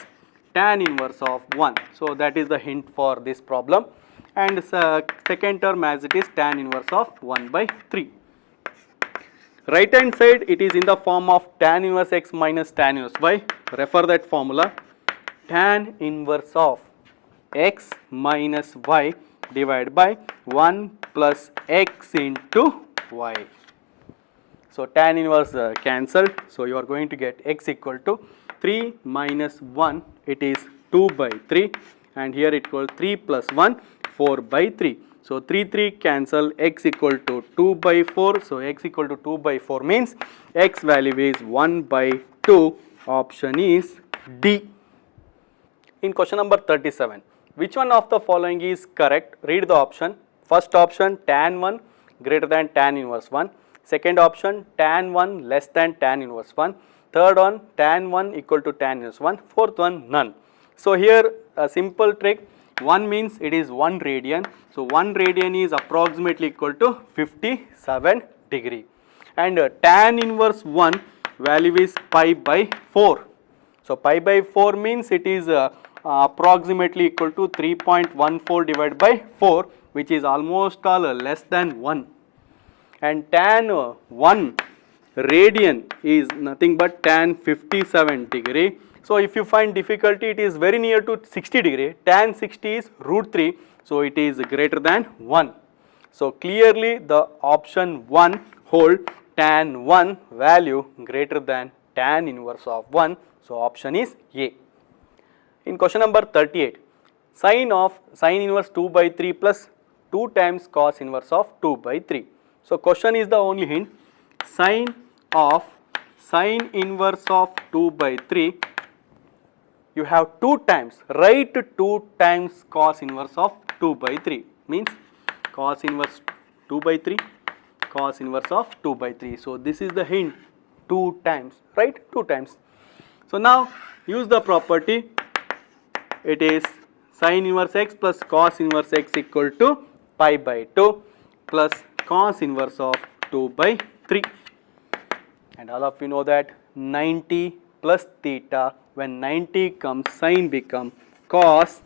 tan inverse of 1. So that is the hint for this problem. And second term as it is tan inverse of 1 by 3. Right hand side it is in the form of tan inverse x minus tan inverse y. Refer that formula. Tan inverse of x minus y divided by 1 plus x into y. So tan inverse cancelled. So you are going to get x equal to 3 minus 1, it is 2 by 3, and here it equals 3 plus 1, 4 by 3. So 3 cancel, x equal to 2 by 4. So x equal to 2 by 4 means x value is 1 by 2. Option is D. In question number 37, which one of the following is correct? Read the option. First option, tan 1 greater than tan inverse 1. Second option, tan 1 less than tan inverse 1. Third one, tan 1 equal to tan inverse 1. Fourth one, none. So here a simple trick, 1 means it is 1 radian. So 1 radian is approximately equal to 57 degree. And tan inverse 1 value is pi by 4. So pi by 4 means it is approximately equal to 3.14 divided by 4, which is almost all less than 1. And tan 1 radian is nothing but tan 57 degree. So if you find difficulty, it is very near to 60 degree. Tan 60 is root 3. So it is greater than 1. So clearly the option 1 hold tan 1 value greater than tan inverse of 1. So option is A. In question number 38, sin inverse 2 by 3 plus 2 times cos inverse of 2 by 3. So question is the only hint. Sine inverse of 2 by 3. You have 2 times, write 2 times cos inverse of 2 by 3, means cos inverse 2 by 3, cos inverse of 2 by 3. So this is the hint, 2 times, right? 2 times. So now use the property, it is sin inverse x plus cos inverse x equal to pi by 2 plus cos inverse of 2 by 3. And all of you know that 90 plus theta, when 90 comes, sin become cos,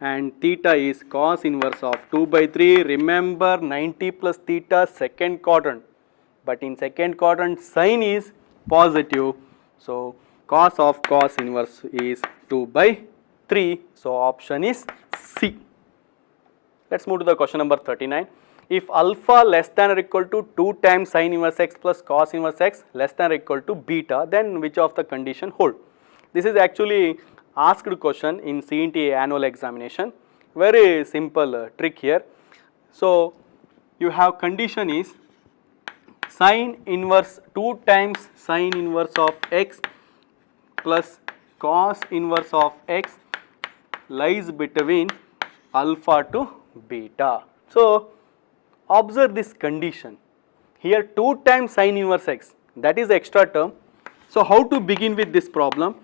and theta is cos inverse of 2 by 3. Remember 90 plus theta second quadrant, but in second quadrant sin is positive. So cos of cos inverse is 2 by 3. So option is C. Let's move to the question number 39. If alpha less than or equal to 2 times sin inverse x plus cos inverse x less than or equal to beta, then which of the condition hold? This is actually asked question in CNTA annual examination. Very simple trick here. So you have condition is sin inverse 2 times sin inverse of x plus cos inverse of x lies between alpha to beta. So observe this condition. Here 2 times sin inverse x, that is extra term. So how to begin with this problem?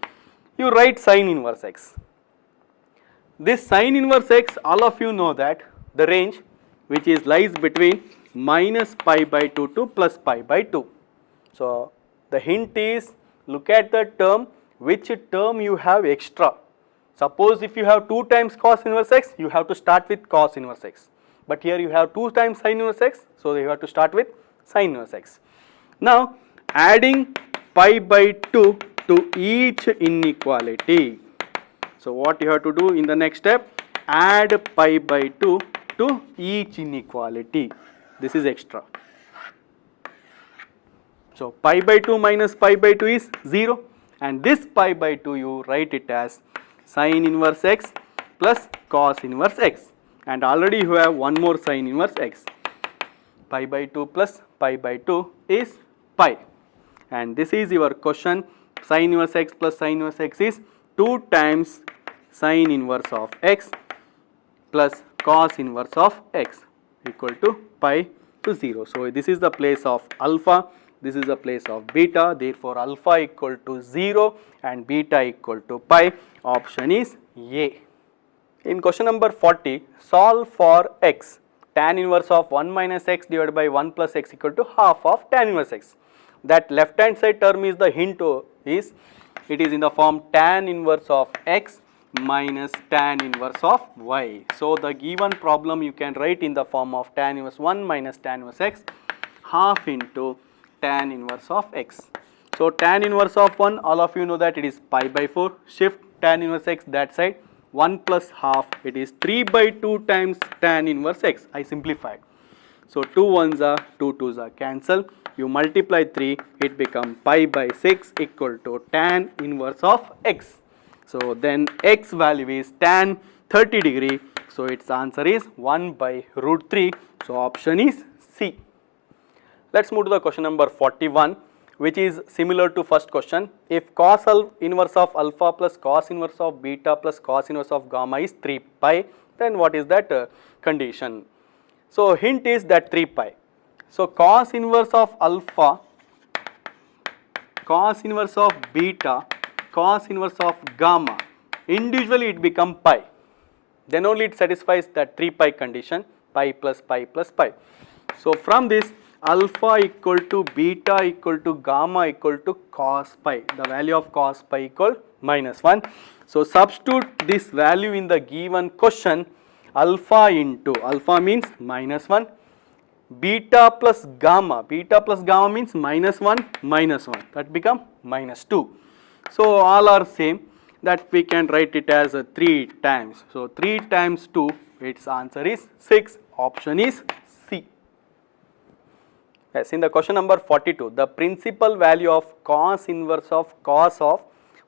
You write sin inverse x. This sin inverse x, all of you know that the range which is lies between minus pi by 2 to plus pi by 2. So the hint is, look at the term, which term you have extra. Suppose if you have 2 times cos inverse x, you have to start with cos inverse x. But here you have 2 times sin inverse x, so you have to start with sin inverse x. Now adding pi by 2 to each inequality. So what you have to do in the next step, add pi by 2 to each inequality. This is extra. So pi by 2 minus pi by 2 is 0, and this pi by 2 you write it as sin inverse x plus cos inverse x, and already you have one more sin inverse x. Pi by 2 plus pi by 2 is pi, and this is your question. Sin inverse x plus sin inverse x is 2 times sin inverse of x plus cos inverse of x equal to pi to 0. So this is the place of alpha, this is the place of beta, therefore alpha equal to 0 and beta equal to pi. Option is A. In question number 40, solve for x. Tan inverse of 1 minus x divided by 1 plus x equal to half of tan inverse x. That left hand side term is the hint is, it is in the form tan inverse of x minus tan inverse of y. So the given problem you can write in the form of tan inverse 1 minus tan inverse x half into tan inverse of x. So tan inverse of 1, all of you know that it is pi by 4. Shift tan inverse x that side, 1 plus half, it is 3 by 2 times tan inverse x. I simplified. So 2 ones are 2 twos are cancel. You multiply 3, it become pi by 6 equal to tan inverse of x. So then x value is tan 30 degree. So its answer is 1 by root 3. So option is C. Let's move to the question number 41, which is similar to first question. If cos inverse of alpha plus cos inverse of beta plus cos inverse of gamma is 3 pi, then what is that condition? So hint is that 3 pi. So cos inverse of alpha, cos inverse of beta, cos inverse of gamma, individually it become pi. Then only it satisfies that 3 pi condition, pi plus pi plus pi. So from this, alpha equal to beta equal to gamma equal to cos pi. The value of cos pi equal minus 1. So substitute this value in the given question. Alpha into, alpha means minus 1, beta plus gamma means minus 1, that become minus 2. So all are same, that we can write it as 3 times. So 3 times 2, its answer is 6. Option is C. Yes, in the question number 42, the principal value of cos inverse of cos of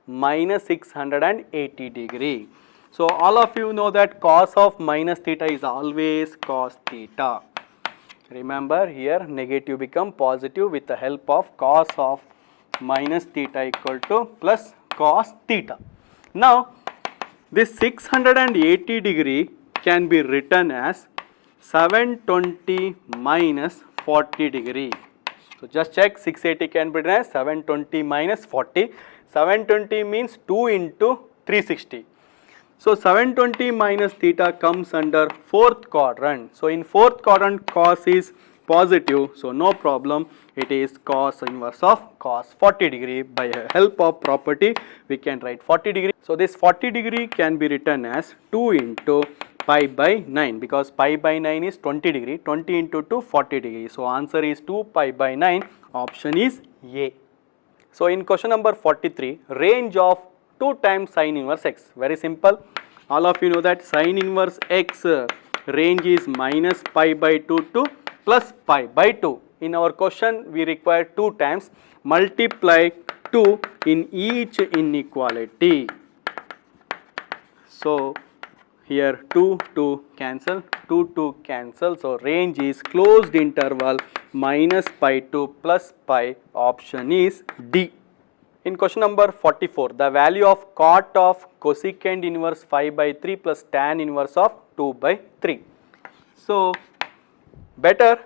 minus 680 degree. So all of you know that cos of minus theta is always cos theta, Remember here negative become positive with the help of cos of minus theta equal to plus cos theta. Now this 680 degree can be written as 720 minus 40 degree. So just check, 680 can be written as 720 minus 40. 720 means 2 into 360. So 720 minus theta comes under fourth quadrant. So in fourth quadrant cos is positive, so no problem, it is cos inverse of cos 40 degree. By help of property we can write 40 degree. So this 40 degree can be written as 2 into pi by 9, because pi by 9 is 20 degree, 20 into 2 40 degree. So answer is 2 pi by 9, option is A. So in question number 43, range of 2 times sin inverse x. Very simple. All of you know that sin inverse x range is minus pi by 2 to plus pi by 2. In our question we require 2 times, multiply 2 in each inequality. So here 2 cancel, 2 cancel. So range is closed interval minus pi to plus pi, option is D. In question number 44, the value of cot of cosecant inverse 5 by 3 plus tan inverse of 2 by 3. So better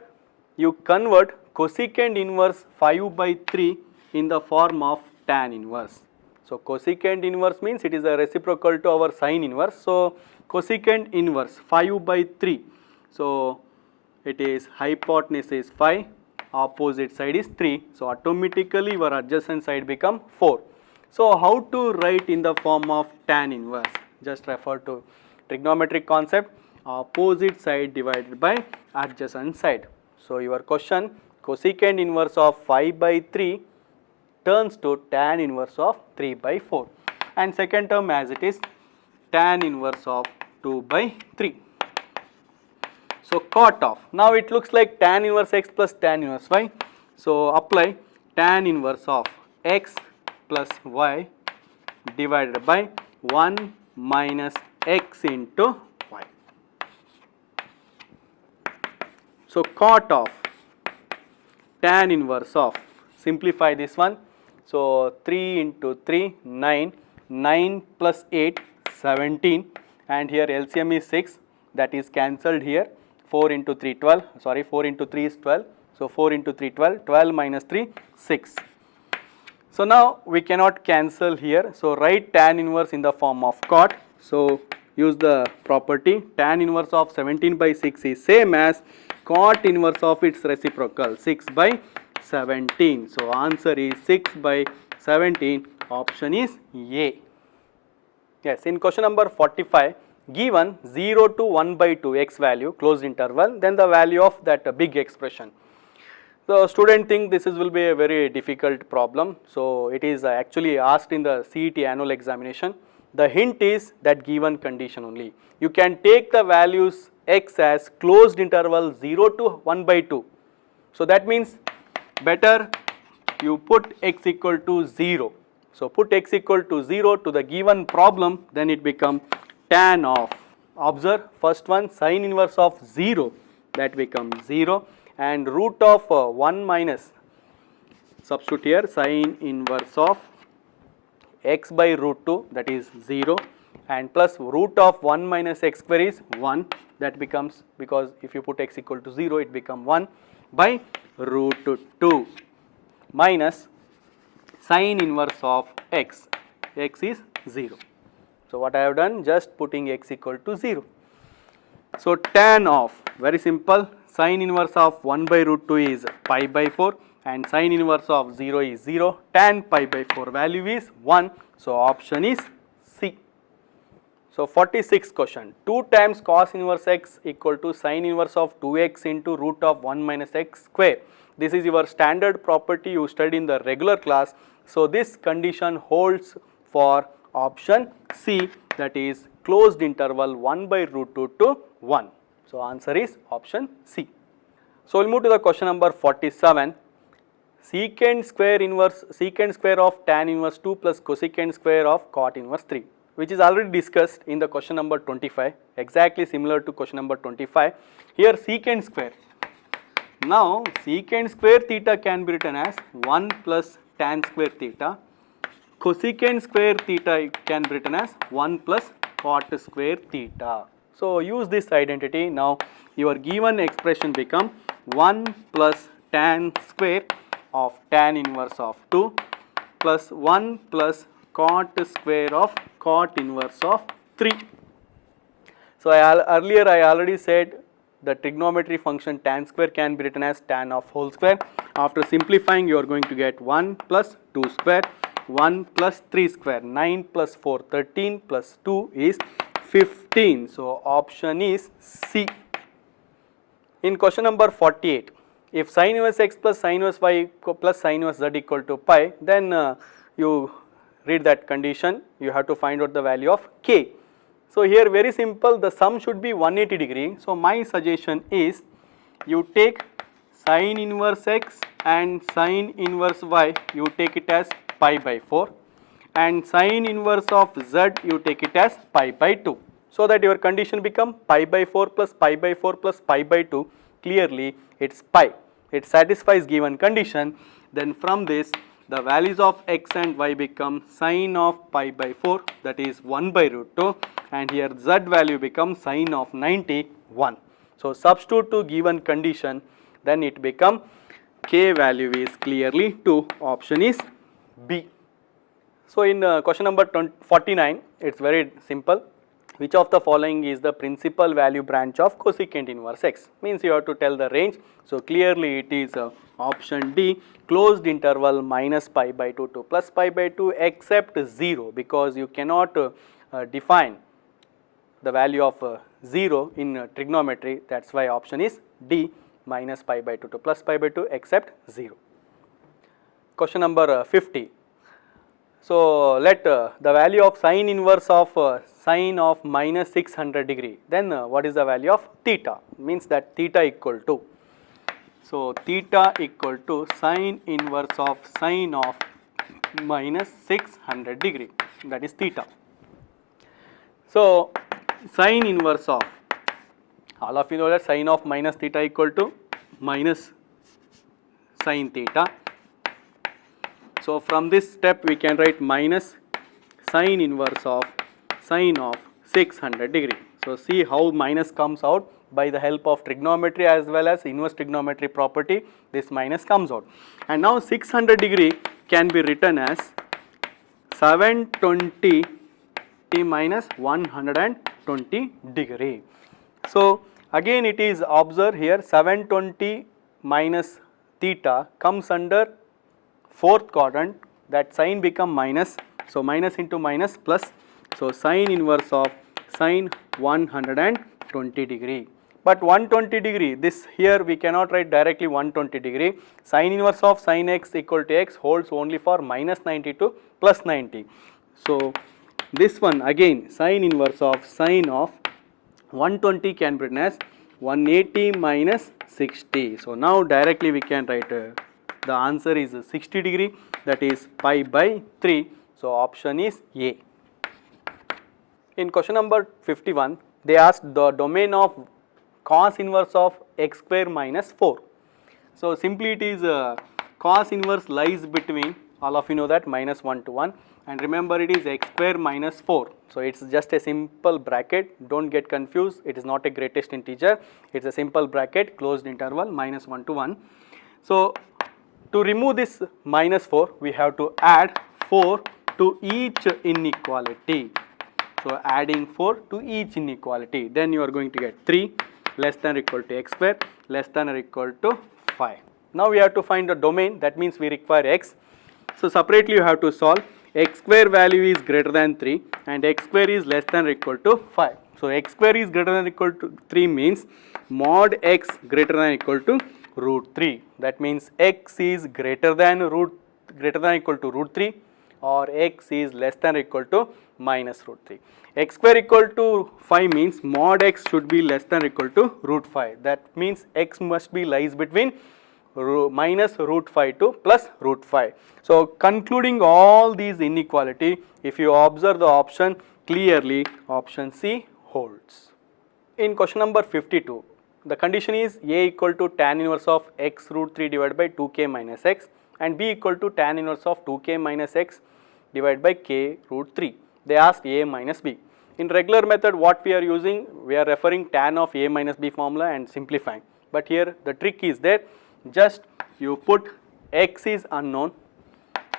you convert cosecant inverse 5 by 3 in the form of tan inverse. So cosecant inverse means it is a reciprocal to our sin inverse. So cosecant inverse 5 by 3. So it is hypotenuse is 5, opposite side is 3. So automatically your adjacent side become 4. So how to write in the form of tan inverse? Just refer to trigonometric concept, opposite side divided by adjacent side. So your question, cosecant inverse of 5 by 3 turns to tan inverse of 3 by 4, and second term as it is tan inverse of 2 by 3. So cot of, now it looks like tan inverse x plus tan inverse y. So apply tan inverse of x plus y divided by 1 minus x into y. So cot of tan inverse of, simplify this one. So 3 into 3, 9, 9 plus 8, 17, and here LCM is 6, that is cancelled here. 4 into 3, 12, sorry 4 into 3 is 12, so 4 into 3, 12, 12 minus 3, 6. So now we cannot cancel here, so write tan inverse in the form of cot. So use the property, tan inverse of 17 by 6 is same as cot inverse of its reciprocal, 6 by 17. So answer is 6 by 17, option is A. Yes, in question number 45, given 0 to 1 by 2 x value, closed interval, then the value of that big expression. So student think this will be a very difficult problem. So it is actually asked in the CET annual examination. The hint is that given condition only. You can take the values x as closed interval 0 to 1 by 2. So that means better you put x equal to 0. So put x equal to 0 to the given problem, then it become tan of, observe first one sin inverse of 0, that becomes 0, and root of 1 minus, substitute here sin inverse of x by root 2, that is 0, and plus root of 1 minus x square is 1, that becomes, because if you put x equal to 0 it become 1 by root 2 minus sin inverse of x, x is 0. So what I have done, just putting x equal to 0. So tan of, very simple, sin inverse of 1 by root 2 is pi by 4 and sin inverse of 0 is 0, tan pi by 4 value is 1. So option is C. So 46th question, 2 times cos inverse x equal to sin inverse of 2x into root of 1 minus x square. This is your standard property you studied in the regular class. So this condition holds for option C, that is closed interval 1 by root 2 to 1. So answer is option C. So we'll move to the question number 47. Secant square of tan inverse 2 plus cosecant square of cot inverse 3, which is already discussed in the question number 25, exactly similar to question number 25. Here secant square. Now secant square theta can be written as 1 plus tan square theta. Cosecant square theta can be written as 1 plus cot square theta. So use this identity. Now your given expression become 1 plus tan square of tan inverse of 2 plus 1 plus cot square of cot inverse of 3. So earlier I already said the trigonometry function tan square can be written as tan of whole square. After simplifying, you are going to get 1 plus 2 square, 1 plus 3 square, 9 plus 4, 13 plus 2 is 15. So option is C. In question number 48, if sin inverse x plus sin inverse y plus sin inverse z equal to pi, then you read that condition, you have to find out the value of k. So here very simple, the sum should be 180 degree. So my suggestion is you take sin inverse x and sin inverse y, you take it as pi by 4, and sin inverse of z you take it as pi by 2. So that your condition become pi by 4 plus pi by 4 plus pi by 2, clearly it's pi, it satisfies given condition. Then from this the values of x and y become sin of pi by 4, that is 1 by root 2, and here z value becomes sin of 91. So substitute to given condition, then it become k value is clearly 2, option is B. So in question number 49, it's very simple. Which of the following is the principal value branch of cosecant inverse x? Means you have to tell the range. So clearly it is option D, closed interval minus pi by 2 to plus pi by 2 except 0, because you cannot define the value of 0 in trigonometry. That's why option is D, minus pi by 2 to plus pi by 2 except 0. Question number 50. So let the value of sin inverse of sin of minus 600 degree, then what is the value of theta? Means that theta equal to, so theta equal to sin inverse of sin of minus 600 degree, that is theta. So sin inverse of, all of you know that sin of minus theta equal to minus sin theta. So from this step we can write minus sin inverse of sin of 600 degree. So see how minus comes out by the help of trigonometry as well as inverse trigonometry property, this minus comes out. And now 600 degree can be written as 720 t minus 120 degree. So again it is observed here 720 minus theta comes under fourth quadrant, that sign become minus, so minus into minus plus, so sin inverse of sin 120 degree. But 120 degree, this here we cannot write directly 120 degree, sin inverse of sin x equal to x holds only for minus 90 to plus 90. So this one again sin inverse of sin of 120 can be written as 180 minus 60. So now directly we can write the answer is 60 degree, that is pi by 3. So option is A. In question number 51, they asked the domain of cos inverse of x square minus 4. So simply it is cos inverse lies between, all of you know that, minus 1 to 1, and remember it is x square minus 4. So it's just a simple bracket, don't get confused, it is not a greatest integer, it's a simple bracket, closed interval minus 1 to 1. So to remove this minus 4, we have to add 4 to each inequality. So adding 4 to each inequality, then you are going to get 3 less than or equal to x square less than or equal to 5. Now we have to find the domain, that means we require x. So separately you have to solve. X square value is greater than 3 and x square is less than or equal to 5. So x square is greater than or equal to 3 means mod x greater than or equal to root 3. That means x is greater than or equal to root 3, or x is less than or equal to minus root 3. X square equal to 5 means mod x should be less than or equal to root 5. That means x must be lies between minus root 5 to plus root 5. So concluding all these inequality, if you observe the option, clearly option C holds. In question number 52, the condition is A equal to tan inverse of x root 3 divided by 2k minus x and B equal to tan inverse of 2k minus x divided by k root 3. They asked A minus B. In regular method what we are using, we are referring tan of A minus B formula and simplifying. But here the trick is there, just you put x is unknown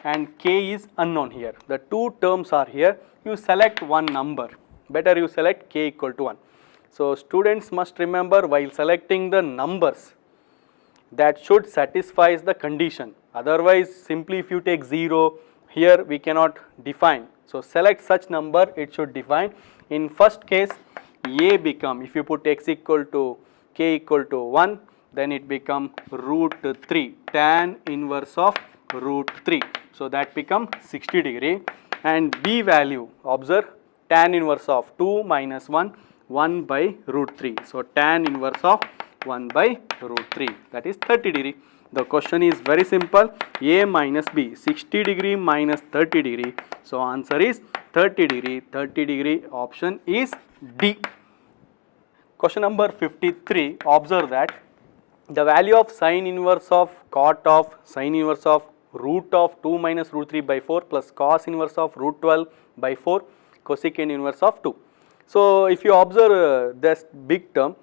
and k is unknown here. The two terms are here, you select one number, better you select k equal to 1. So students must remember while selecting the numbers that should satisfy the condition, otherwise simply if you take 0, here we cannot define. So select such number, it should define. In first case A become, if you put x equal to k equal to 1, then it become root 3, tan inverse of root 3. So that become 60 degree, and B value, observe tan inverse of 2 minus 1, 1 by root 3. So tan inverse of 1 by root 3, that is 30 degree. The question is very simple, A minus B, 60 degree minus 30 degree. So answer is 30 degree, 30 degree, option is D. Question number 53, observe that the value of sine inverse of cot of sine inverse of root of 2 minus root 3 by 4 plus cos inverse of root 12 by 4 cosecant inverse of 2. So if you observe this big term,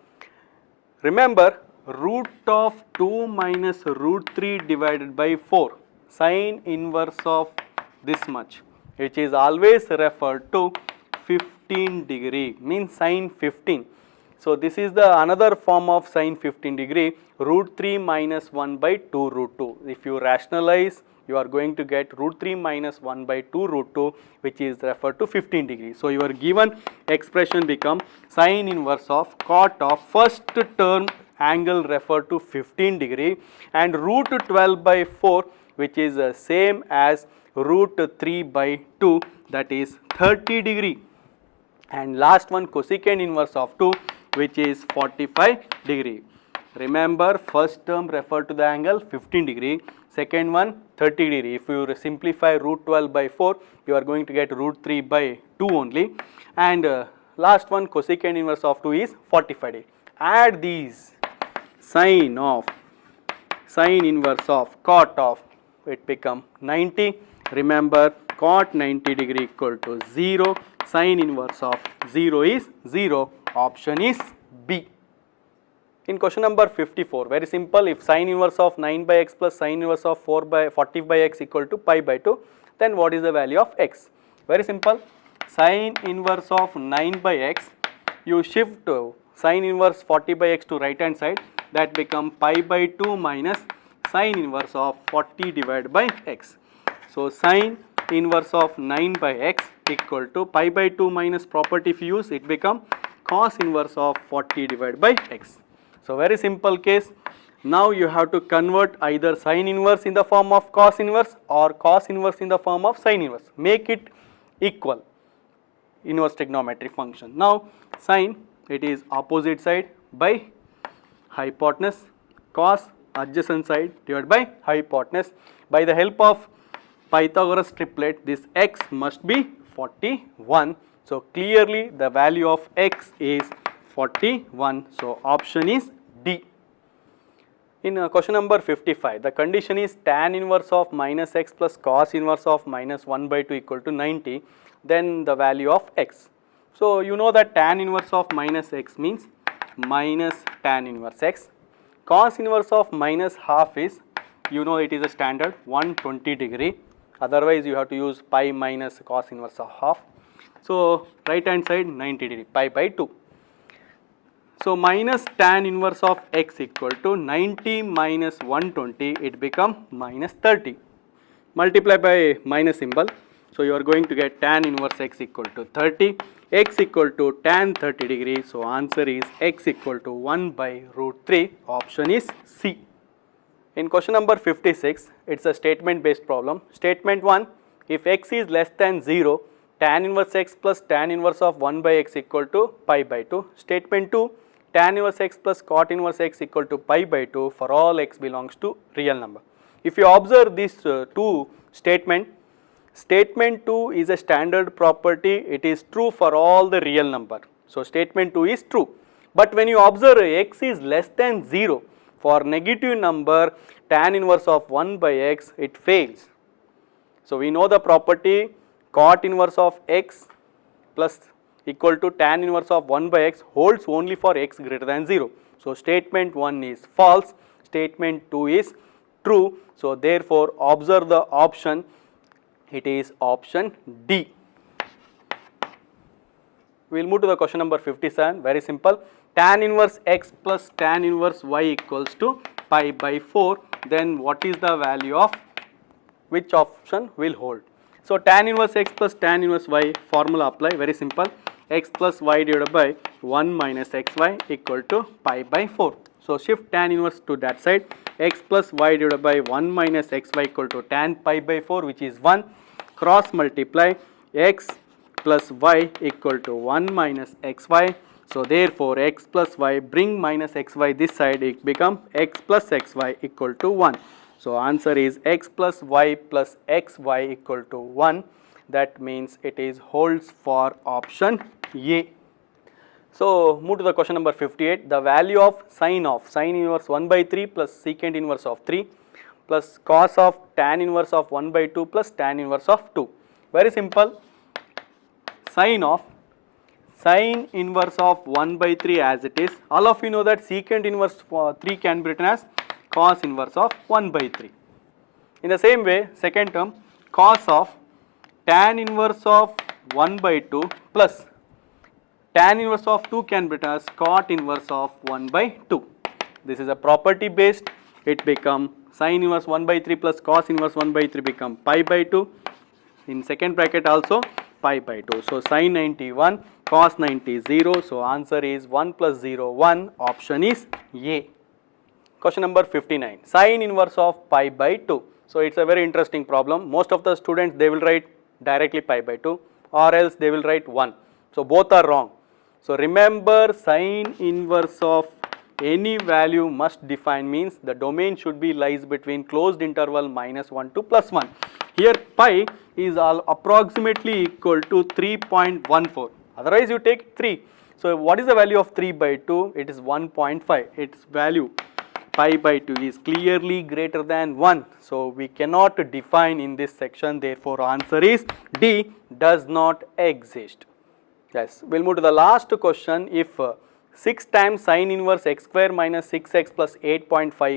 remember root of 2 minus root 3 divided by 4, sine inverse of this much, which is always referred to 15 degree, means sine 15. So this is the another form of sine 15 degree, root 3 minus 1 by 2 root 2. If you rationalize, you are going to get root 3 minus 1 by 2 root 2, which is referred to 15 degree. So your given expression become sine inverse of cot of first term angle referred to 15 degree and root 12 by 4, which is same as root 3 by 2, that is 30 degree, and last one cosecant inverse of 2, which is 45 degree. Remember first term referred to the angle 15 degree, second one 30 degree. If you simplify root 12 by 4, you are going to get root 3 by 2 only, and last one cosecant inverse of 2 is 45 degree. Add these, sine inverse of cot of, it become 90. Remember cot 90 degree equal to 0, sine inverse of 0 is 0, option is B. In question number 54, very simple, if sine inverse of 9 by x plus sine inverse of 40 by x equal to pi by 2, then what is the value of x? Very simple, sine inverse of 9 by x, you shift sine inverse 40 by x to right hand side, that become pi by 2 minus sine inverse of 40 divided by x. So sine inverse of 9 by x equal to pi by 2 minus property if you use, it become cos inverse of 40 divided by x. So very simple case. Now you have to convert either sine inverse in the form of cos inverse or cos inverse in the form of sine inverse. Make it equal, inverse trigonometric function. Now sine, it is opposite side by hypotenuse, cos adjacent side divided by hypotenuse. By the help of Pythagoras triplet, this x must be 41. So clearly the value of x is 41. So option is D. In question number 55, the condition is tan inverse of minus x plus cos inverse of minus 1 by 2 equal to 90. Then the value of x. So you know that tan inverse of minus x means minus tan inverse x. Cos inverse of minus half is, you know it is a standard 120 degree. Otherwise you have to use pi minus cos inverse of half. So right hand side 90 degree, pi by 2. So minus tan inverse of x equal to 90 minus 120, it become minus 30. Multiply by minus symbol. So you are going to get tan inverse x equal to 30, x equal to tan 30 degree. So answer is x equal to 1 by root 3. Option is C. In question number 56, it's a statement based problem. Statement 1, if x is less than 0, tan inverse x plus tan inverse of 1 by x equal to pi by 2. Statement 2, tan inverse x plus cot inverse x equal to pi by 2 for all x belongs to real number. If you observe these two statement, statement 2 is a standard property, it is true for all the real number. So statement 2 is true. But when you observe x is less than 0, for negative number tan inverse of 1 by x, it fails. So we know the property cot inverse of x plus equal to tan inverse of 1 by x holds only for x greater than 0. So statement 1 is false, statement 2 is true. So therefore observe the option, it is option D. We will move to the question number 57, very simple. Tan inverse x plus tan inverse y equals to pi by 4, then what is the value of which option will hold? So tan inverse x plus tan inverse y formula apply, very simple. X plus y divided by 1 minus xy equal to pi by 4. So shift tan inverse to that side, x plus y divided by 1 minus xy equal to tan pi by 4, which is 1, cross multiply x plus y equal to 1 minus xy. So therefore x plus y, bring minus xy this side, it become x plus xy equal to 1. So answer is x plus y plus xy equal to 1. That means it is holds for option A. So move to the question number 58. The value of sin inverse 1 by 3 plus secant inverse of 3 plus cos of tan inverse of 1 by 2 plus tan inverse of 2. Very simple. Sin inverse of 1 by 3 as it is. All of you know that secant inverse 3 can be written as cos inverse of 1 by 3. In the same way, second term, cos of tan inverse of 1 by 2 plus tan inverse of 2 can be written as cot inverse of 1 by 2. This is a property based, it become sin inverse 1 by 3 plus cos inverse 1 by 3 become pi by 2. In second bracket also pi by 2. So sin 90 1, cos 90 0. So answer is 1 plus 0 1, option is A. Question number 59, sin inverse of pi by 2. So it's a very interesting problem. Most of the students, they will write directly pi by 2 or else they will write 1. So both are wrong. So remember, sin inverse of any value must define, means the domain should be lies between closed interval minus 1 to plus 1. Here pi is approximately equal to 3.14. Otherwise you take 3. So what is the value of 3 by 2? It is 1.5. Its value pi by 2 is clearly greater than 1. So we cannot define in this section. Therefore answer is D, does not exist. Yes, we will move to the last question. If 6 times sin inverse x square minus 6x plus 8.5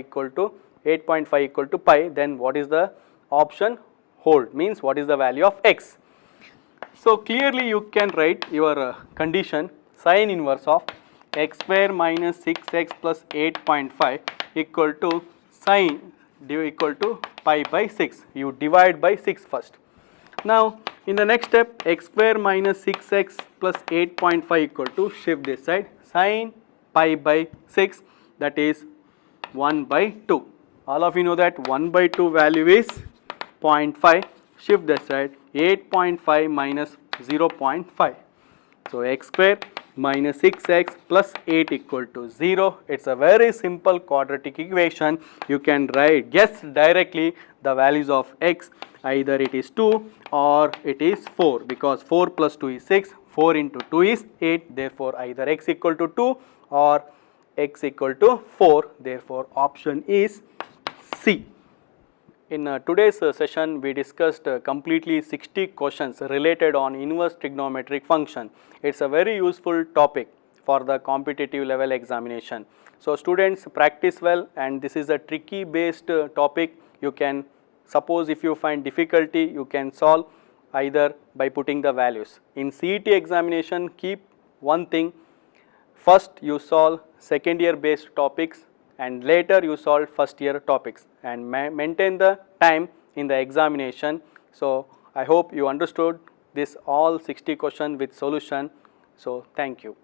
equal to pi, then what is the option hold? Means what is the value of x? So clearly you can write your condition, sin inverse of x square minus 6x plus 8.5 equal to sin equal to pi by 6. You divide by 6 first. Now in the next step, x square minus 6x plus 8.5 equal to, shift this side, sin pi by 6, that is 1 by 2. All of you know that 1 by 2 value is 0.5, shift this side, 8.5 minus 0.5. So x square minus 6x plus 8 equal to 0. It's a very simple quadratic equation. You can guess directly the values of x. Either it is 2 or it is 4, because 4 plus 2 is 6, 4 into 2 is 8. Therefore either x equal to 2 or x equal to 4. Therefore option is C. In today's session, we discussed completely 60 questions related on inverse trigonometric function. It's a very useful topic for the competitive level examination. So students, practice well, and this is a tricky based topic. You can, suppose if you find difficulty, you can solve either by putting the values. In CET examination, keep one thing, first you solve second year based topics and later you solve first year topics, and maintain the time in the examination. So I hope you understood this all 60 questions with solution. So thank you.